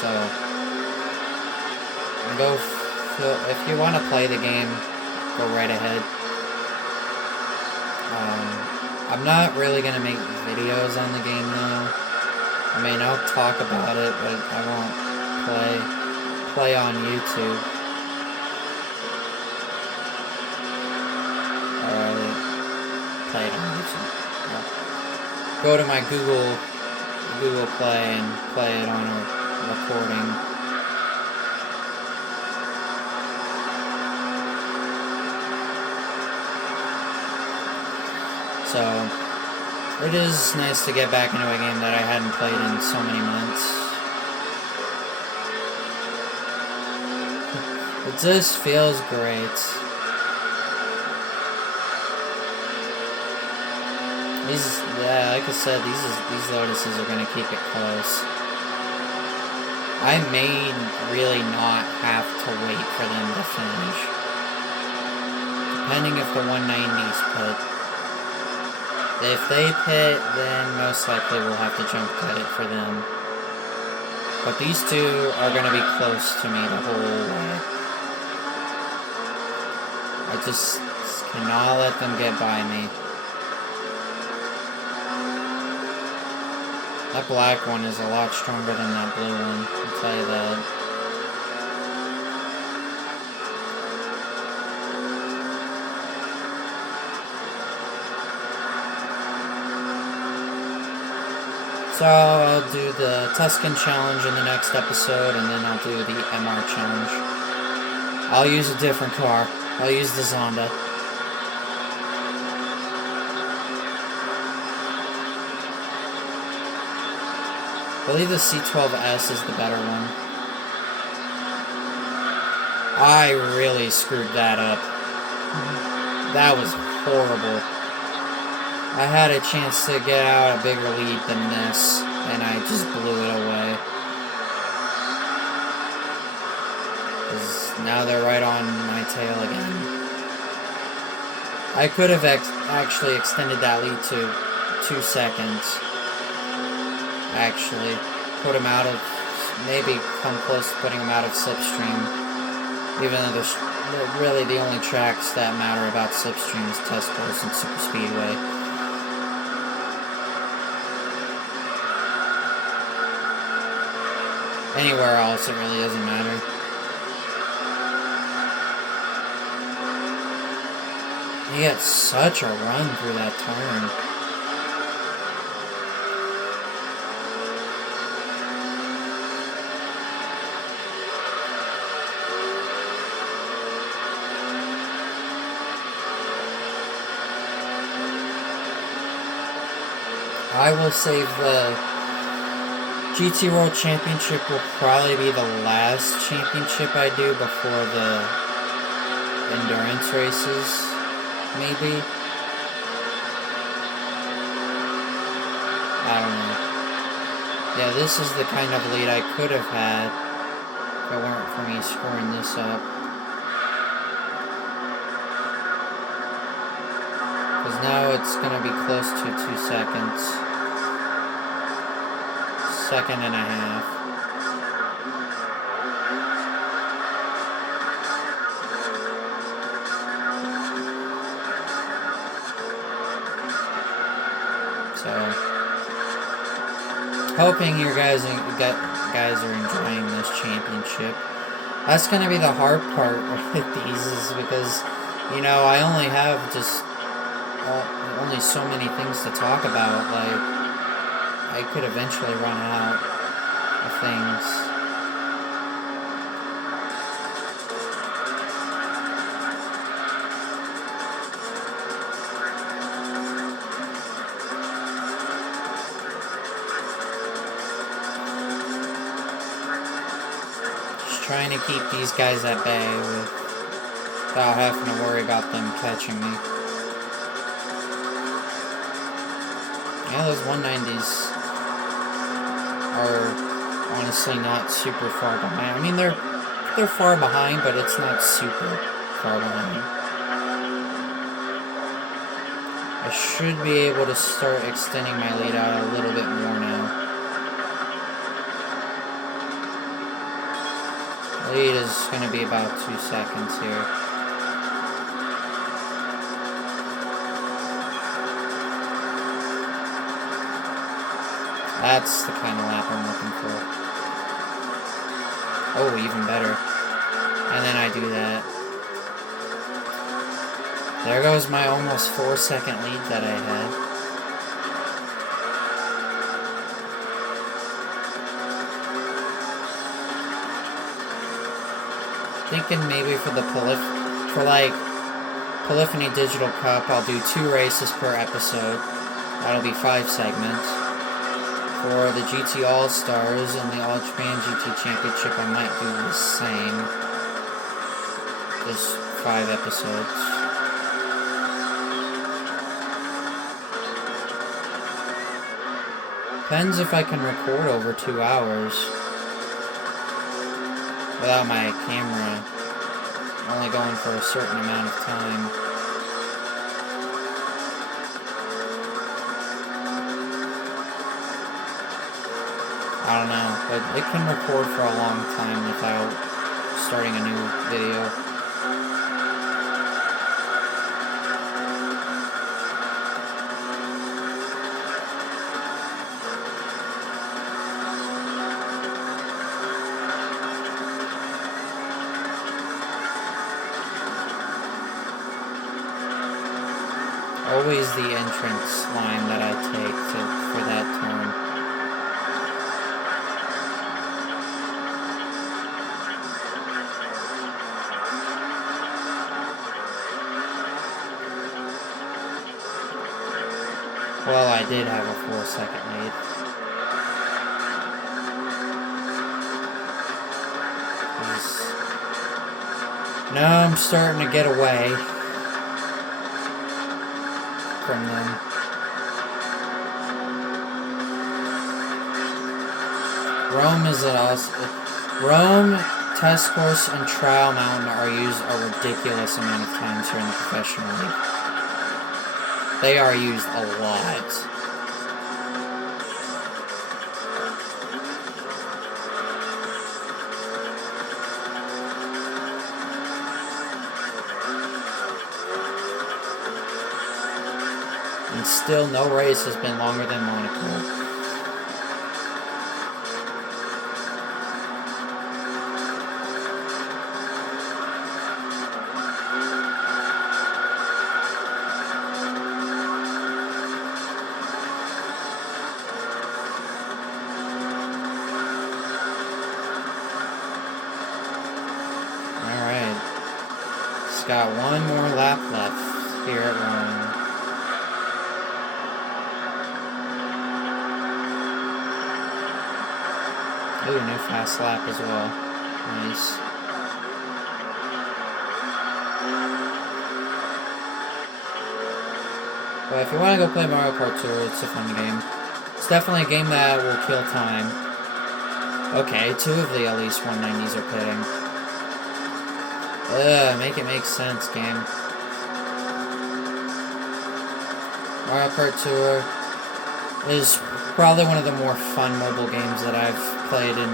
So, if you want to play the game, go right ahead. I'm not really going to make videos on the game though. I mean, I'll talk about it, but I won't play on YouTube. Or play it on YouTube. Well, go to my Google Play and play it on a recording. So, it is nice to get back into a game that I hadn't played in so many months. It just feels great. Like I said, these Lotuses are gonna keep it close. I may really not have to wait for them to finish. Depending if the 190s pit. If they pit, then most likely we'll have to jump cut it for them. But these two are going to be close to me the whole way. I just cannot let them get by me. That black one is a lot stronger than that blue one, I'll tell you that. So I'll do the Tuscan challenge in the next episode, and then I'll do the MR challenge. I'll use a different car. I'll use the Zonda. I believe the C12S is the better one. I really screwed that up. That was horrible. I had a chance to get out a bigger lead than this, and I just blew it away. 'Cause now they're right on my tail again. I could have actually extended that lead to 2 seconds. Actually, put him out of, maybe come close to putting him out of slipstream. Even though there's really the only tracks that matter about slipstream is test course and super speedway. Anywhere else, it really doesn't matter. He got such a run through that turn. I will save the GT World Championship will probably be the last championship I do before the endurance races, maybe. I don't know. Yeah, this is the kind of lead I could have had if it weren't for me screwing this up. Because now it's going to be close to 2 seconds. Second and a half. So, hoping you guys are enjoying this championship. That's going to be the hard part with these, is because, you know, I only have just only so many things to talk about. Like, I could eventually run out of things. Just trying to keep these guys at bay without having to worry about them catching me. Yeah, those 190s are honestly not super far behind. I mean, they're far behind, but it's not super far behind. I should be able to start extending my lead out a little bit more now. Lead is going to be about 2 seconds here. That's the kind of lap I'm looking for. Oh, even better. And then I do that. There goes my almost 4-second lead that I had. Thinking maybe for the Polyphony Digital Cup, I'll do 2 races per episode. That'll be 5 segments. For the GT All-Stars and the All Japan GT Championship, I might do the same. Just 5 episodes. Depends if I can record over 2 hours without my camera only going for a certain amount of time. I don't know, but it can record for a long time without starting a new video. always the entrance line that I take for that turn. Well, I did have a 4-second lead. Now I'm starting to get away from them. Rome is an awesome... Rome, Test Course, and Trial Mountain are used a ridiculous amount of times here in the professional league. They are used a lot. And still, no race has been longer than Monaco. Alright. Just got one more lap left here at Rome. Ooh, new fast lap as well. Nice. But if you want to go play Mario Kart Tour, it's a fun game. It's definitely a game that will kill time. Okay, 2 of the Elise 190s are pitting. Make it make sense, game. Mario Kart Tour is probably one of the more fun mobile games that I've played in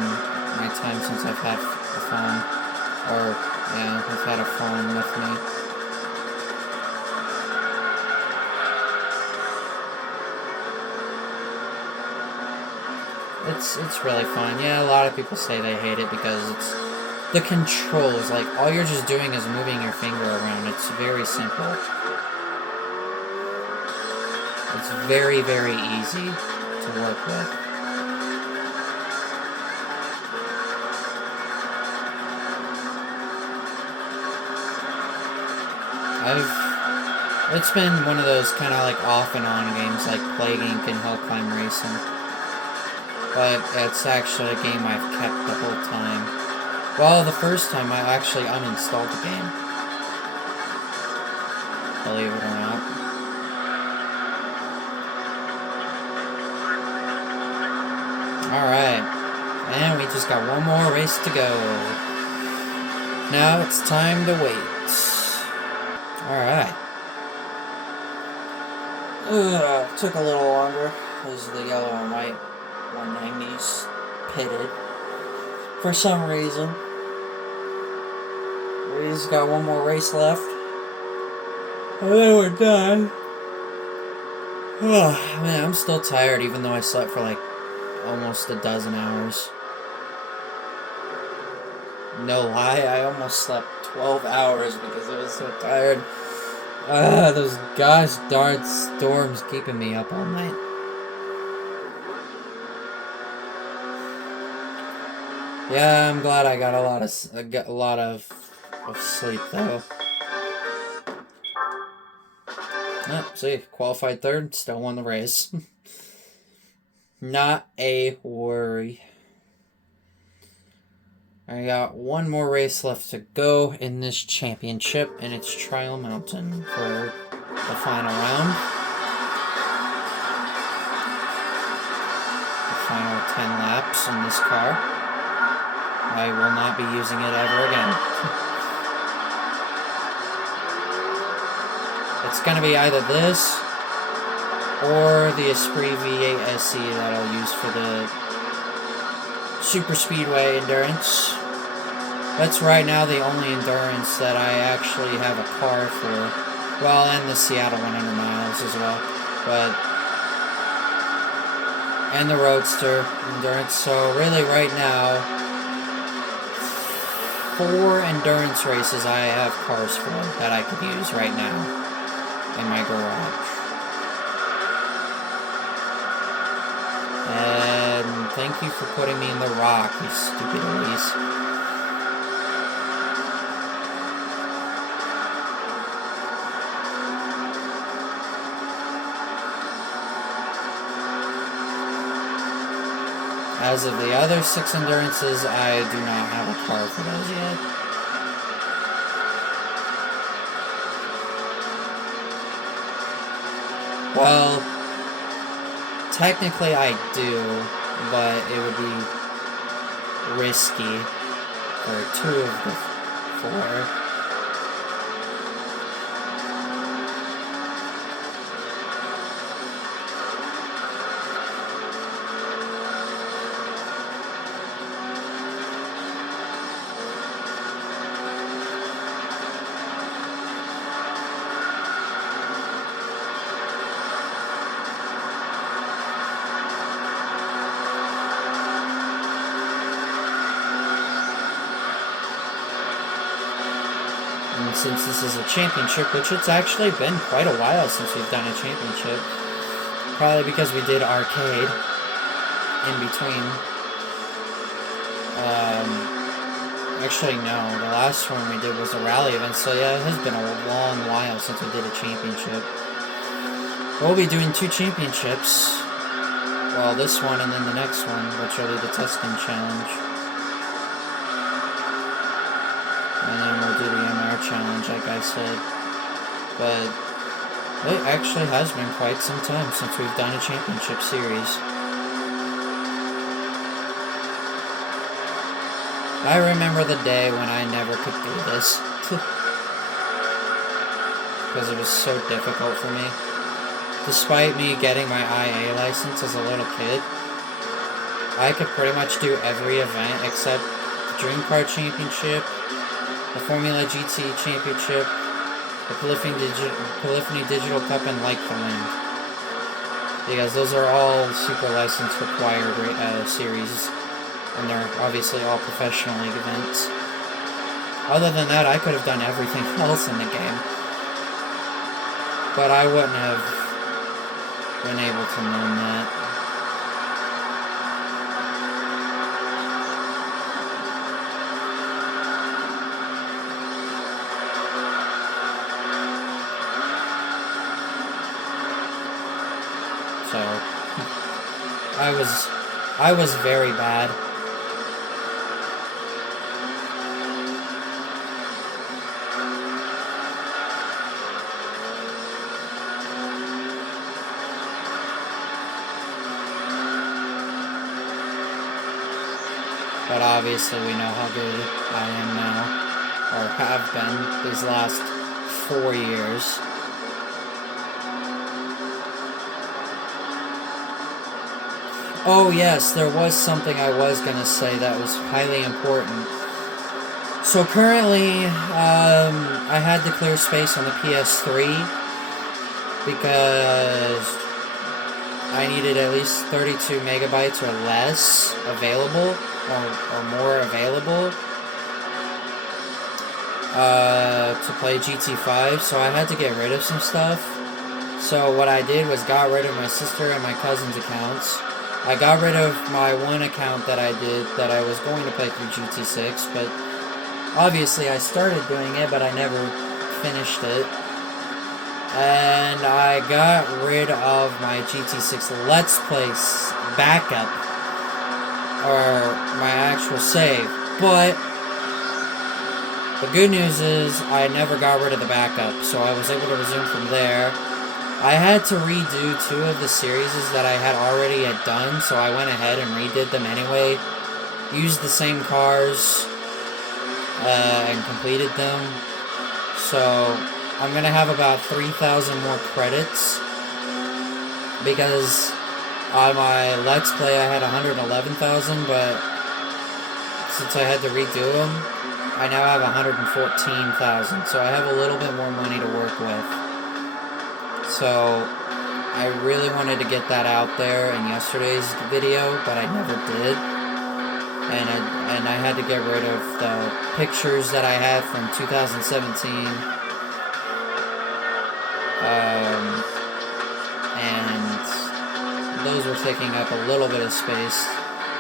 my time since I've had a phone. Or, yeah, I've had a phone with me. It's really fun. Yeah, a lot of people say they hate it because it's... The controls, like, all you're just doing is moving your finger around. It's very simple. It's very, very easy to work with. It's been one of those kind of like off and on games like Plague Inc. and Hill Climb Racing. But it's actually a game I've kept the whole time. Well, the first time I actually uninstalled the game. Believe it or not. Alright. And we just got one more race to go. Now it's time to wait. Alright. Took a little longer because the yellow and white 190s pitted for some reason. We just got one more race left. And then we're done. Oh, man, I'm still tired even though I slept for like almost a dozen hours. No lie, I almost slept 12 hours because I was so tired. Those gosh darn storms keeping me up all night. Yeah, I'm glad I got a lot of sleep though. Oh, see, qualified third, still won the race. Not a worry. I got one more race left to go in this championship, and it's Trial Mountain for the final round. The final 10 laps in this car. I will not be using it ever again. It's going to be either this or the Esprit V8 SE that I'll use for the Super Speedway Endurance. That's right now the only endurance that I actually have a car for. Well, and the Seattle 100 miles as well. And the Roadster Endurance. So really right now, 4 endurance races I have cars for that I could use right now in my garage. Thank you for putting me in the rock, you stupid Elise. As of the other 6 endurances, I do not have a car for those yet. Well, technically I do, but it would be risky for 2 of the 4. And since this is a championship, which it's actually been quite a while since we've done a championship, probably because we did arcade in between. Actually, no, the last one we did was a rally event, so yeah, it has been a long while since we did a championship. We'll be doing 2 championships. Well, this one and then the next one, which will be the Tuscan Challenge. And then we'll do the MR Challenge, like I said. But it actually has been quite some time since we've done a championship series. I remember the day when I never could do this. Because it was so difficult for me. Despite me getting my IA license as a little kid, I could pretty much do every event except the Dream Car Championship, the Formula GT Championship, the Polyphony Digital Cup, and Like the Wind. Because those are all super license required series. And they're obviously all professional league events. Other than that, I could have done everything else in the game. But I wouldn't have been able to learn that. So, I was very bad. But obviously we know how good I am now, or have been these last 4 years. Oh yes, there was something I was going to say that was highly important. So currently, I had to clear space on the PS3 because I needed at least 32 megabytes or less available, or more available, to play GT5, so I had to get rid of some stuff. So what I did was got rid of my sister and my cousin's accounts. I got rid of my one account that I was going to play through GT6, but obviously I started doing it, but I never finished it. And I got rid of my GT6 Let's Play backup, or my actual save. But the good news is I never got rid of the backup, so I was able to resume from there. I had to redo 2 of the series that I had already done, so I went ahead and redid them anyway. Used the same cars, and completed them. So I'm going to have about 3,000 more credits, because on my Let's Play I had 111,000, but since I had to redo them, I now have 114,000, so I have a little bit more money to work with. So I really wanted to get that out there in yesterday's video, but I never did. And I had to get rid of the pictures that I had from 2017. And those were taking up a little bit of space.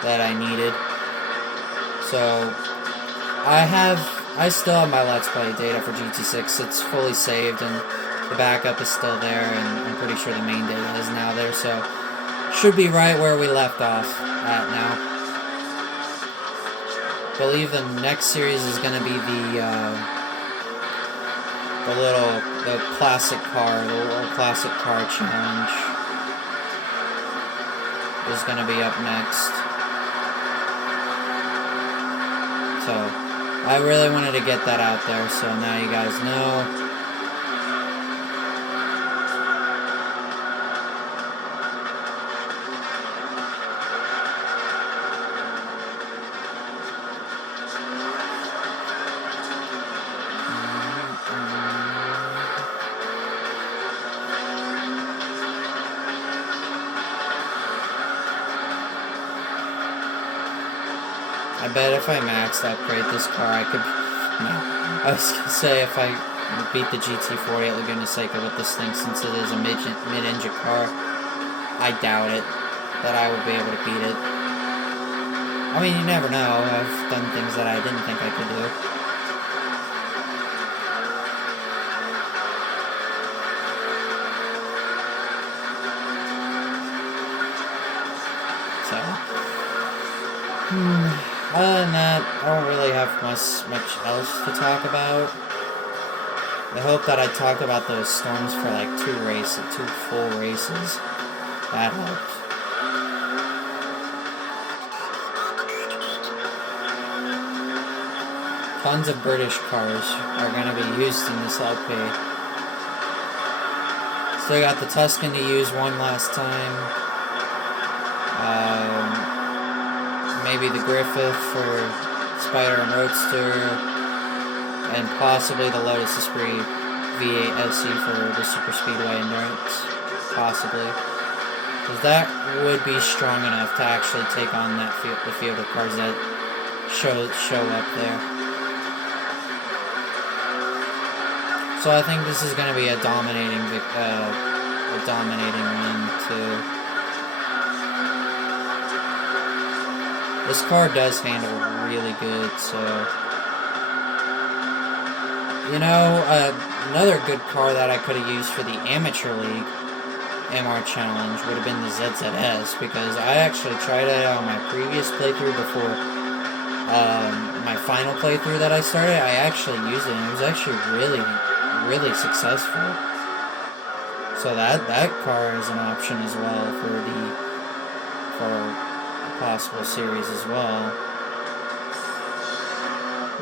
that I needed. So I still have my Let's Play data for GT6. It's fully saved and the backup is still there, and I'm pretty sure the main data is now there, so should be right where we left off at now. I believe the next series is going to be the classic car, the little classic car challenge is going to be up next. So, I really wanted to get that out there, so now you guys know. I bet if I maxed upgrade this car, I could... No. I was going to say, if I beat the GT40 at Laguna Seca with this thing, since it is a mid-engine car, I doubt it that I would be able to beat it. I mean, you never know. I've done things that I didn't think I could do. So... Other than that, I don't really have much else to talk about. I hope that I talked about those storms for like 2 full races. That helped. Tons of British cars are going to be used in this LP. Still got the Tuscan to use one last time. Maybe the Griffith for Spider and Roadster, and possibly the Lotus Esprit V8 SE for the Super Speedway Endurance, possibly. Because that would be strong enough to actually take on that the field of cars that show up there. So I think this is going to be a dominating win too. This car does handle really good, so... You know, another good car that I could have used for the Amateur League MR Challenge would have been the ZZS, because I actually tried it on my previous playthrough before my final playthrough that I started. I actually used it, and it was actually really, really successful. So that car is an option as well for possible series as well.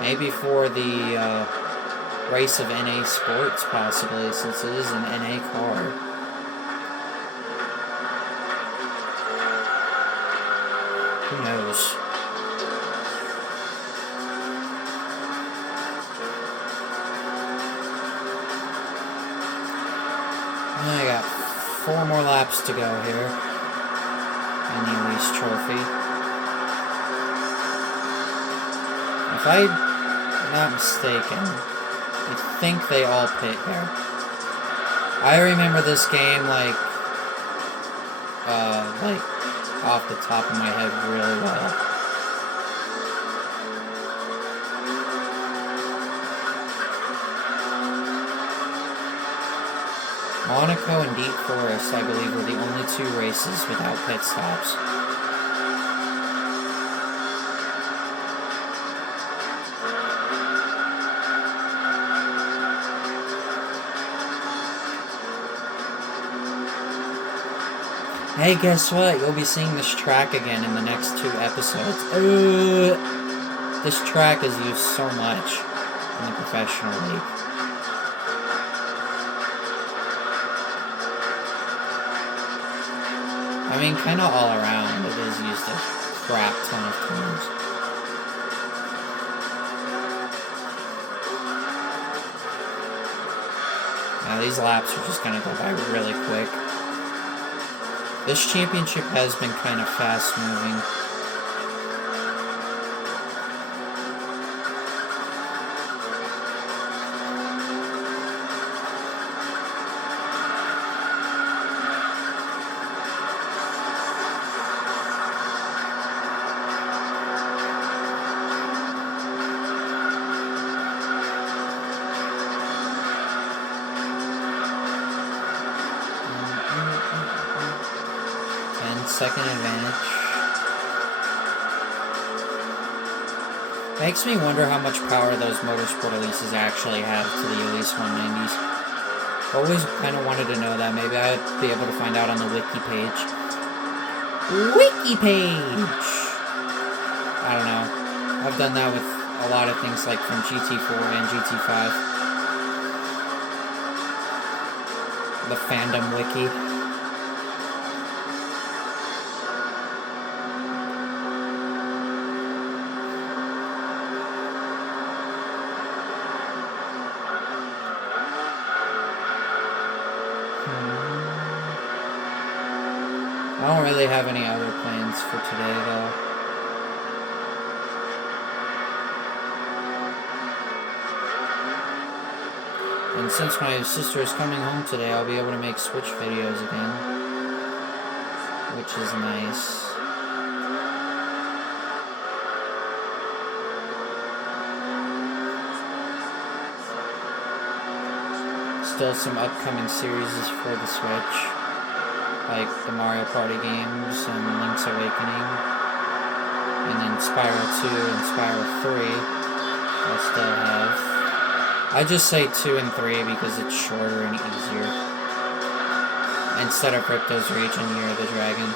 Maybe for the race of NA Sports, possibly, since it is an NA car. Who knows? I got 4 more laps to go here in the Elise Trophy. If I'm not mistaken, I think they all pit here. I remember this game like off the top of my head really well. Monaco and Deep Forest, I believe, were the only 2 races without pit stops. Hey, guess what? You'll be seeing this track again in the next 2 episodes. This track is used so much in the professional league. I mean, kind of all around, it is used a crap ton of times. Now, these laps are just going to go by really quick. This championship has been kind of fast-moving. second advantage. Makes me wonder how much power those Motorsport Elises actually have to the Elise 190s. Always kind of wanted to know that. Maybe I'd be able to find out on the wiki page. Wiki page! I don't know. I've done that with a lot of things like from GT4 and GT5. The fandom wiki. I don't really have any other plans for today, though. And since my sister is coming home today, I'll be able to make Switch videos again. Which is nice. Still some upcoming series for the Switch. Like the Mario Party games and Link's Awakening. And then Spyro 2 and Spyro 3 I'll still have. I just say 2 and 3 because it's shorter and easier. Instead of Crypto's Rage and Year of the Dragon.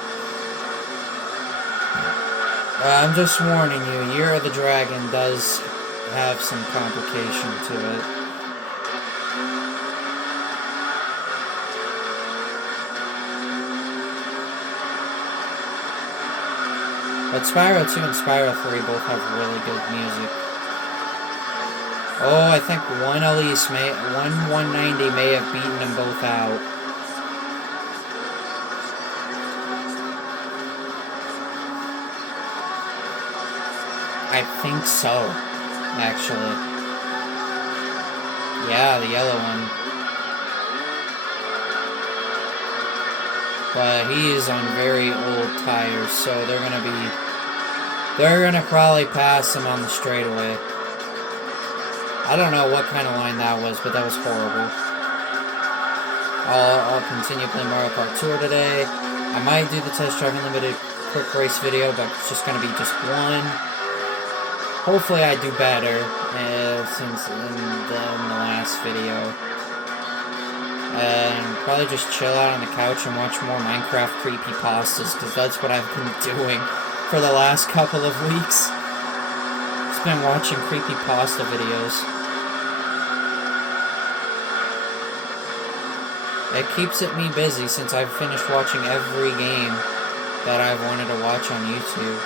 I'm just warning you, Year of the Dragon does have some complication to it. But Spyro 2 and Spyro 3 both have really good music. Oh, I think one Elise may, one 190 may have beaten them both out. I think so, actually. Yeah, the yellow one. But he is on very old tires, so they're gonna probably pass him on the straightaway. I don't know what kind of line that was, but that was horrible. I'll continue playing Mario Kart Tour today. I might do the Test Drive Unlimited quick race video, but it's just gonna be just one. Hopefully I do better since in the last video. And probably just chill out on the couch and watch more Minecraft creepypastas, because that's what I've been doing for the last couple of weeks. Just been watching creepypasta videos. It keeps me busy since I've finished watching every game that I've wanted to watch on YouTube.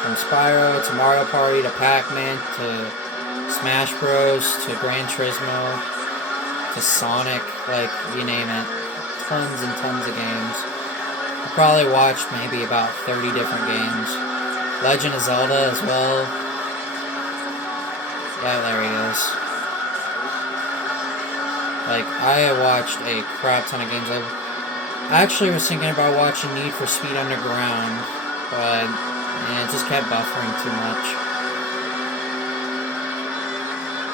From Spyro to Mario Party to Pac-Man to Smash Bros to Gran Turismo to Sonic, like, you name it. Tons and tons of games. I probably watched maybe about 30 different games. Legend of Zelda as well. Yeah, there he is. Like, I watched a crap ton of games. I actually was thinking about watching Need for Speed Underground, but it just kept buffering too much.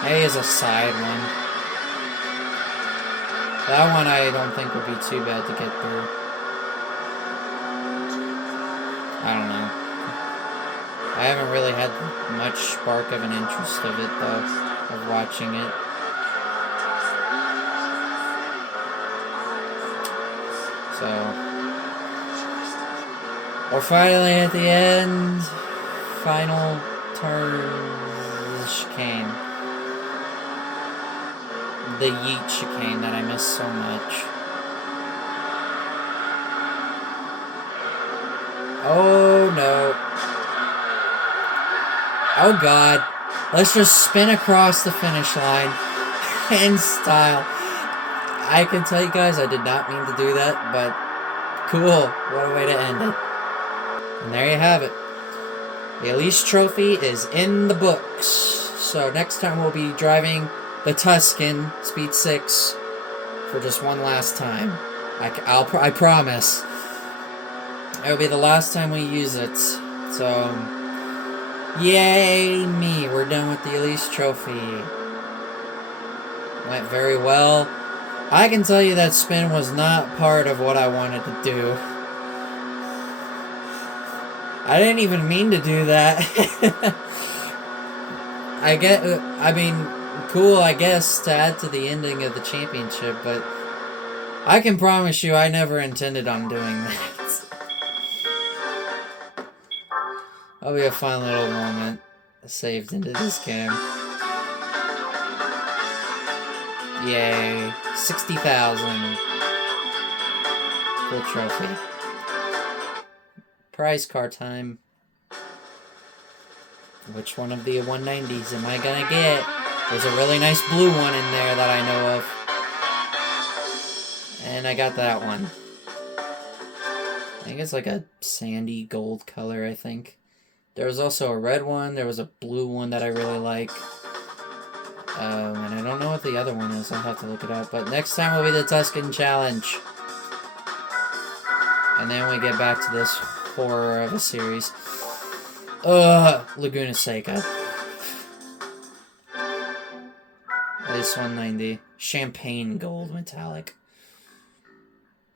A is a side one. That one I don't think would be too bad to get through. I don't know. I haven't really had much spark of an interest of it, though, of watching it. So, we're finally at the end. Final turn of the chicane. The Yeet chicane that I miss so much. Oh no. Oh god. Let's just spin across the finish line in style. I can tell you guys I did not mean to do that, but cool. What a way to end it. And there you have it. The Elise Trophy is in the books. So next time we'll be driving the Tuscan Speed 6 for just one last time. I promise. It'll be the last time we use it. So, yay me. We're done with the Elise Trophy. Went very well. I can tell you that spin was not part of what I wanted to do. I didn't even mean to do that. I mean, cool, I guess, to add to the ending of the championship, but I can promise you I never intended on doing that. That'll be a fun little moment saved into this game. Yay. 60,000. Cool trophy. Prize car time. Which one of the 190s am I gonna get? There's a really nice blue one in there that I know of. And I got that one. I think it's like a sandy gold color, I think. There was also a red one. There was a blue one that I really like. And I don't know what the other one is. I'll have to look it up. But next time will be the Tuscan Challenge. And then we get back to this horror of a series. Laguna Seca. At least 190. Champagne gold metallic.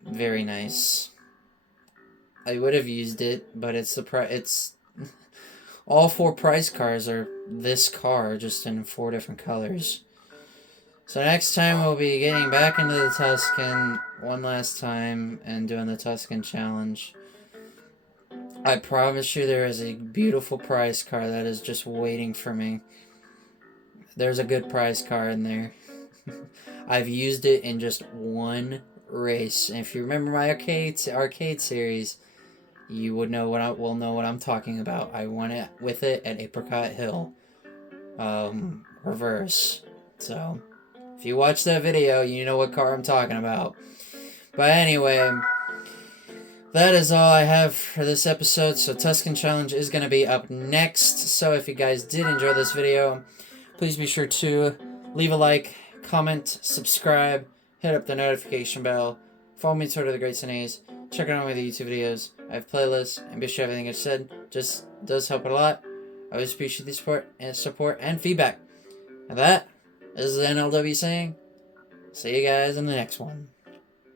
Very nice. I would have used it, but it's all 4 prize cars are this car, just in 4 different colors. So next time we'll be getting back into the Tuscan one last time and doing the Tuscan Challenge. I promise you there is a beautiful prize car that is just waiting for me. There's a good prize car in there. I've used it in just one race. And if you remember my arcade series, you would know will know what I'm talking about. I won it with it at Apricot Hill. Reverse. So, if you watch that video, you know what car I'm talking about. But anyway, that is all I have for this episode. So Tuscan Challenge is going to be up next. So if you guys did enjoy this video, please be sure to leave a like, comment, subscribe, hit up the notification bell, follow me on Twitter, The Great Sinays, check out all my YouTube videos. I have playlists, and be sure everything I said just does help it a lot. I always appreciate the support and feedback. And that is the NLW saying, see you guys in the next one.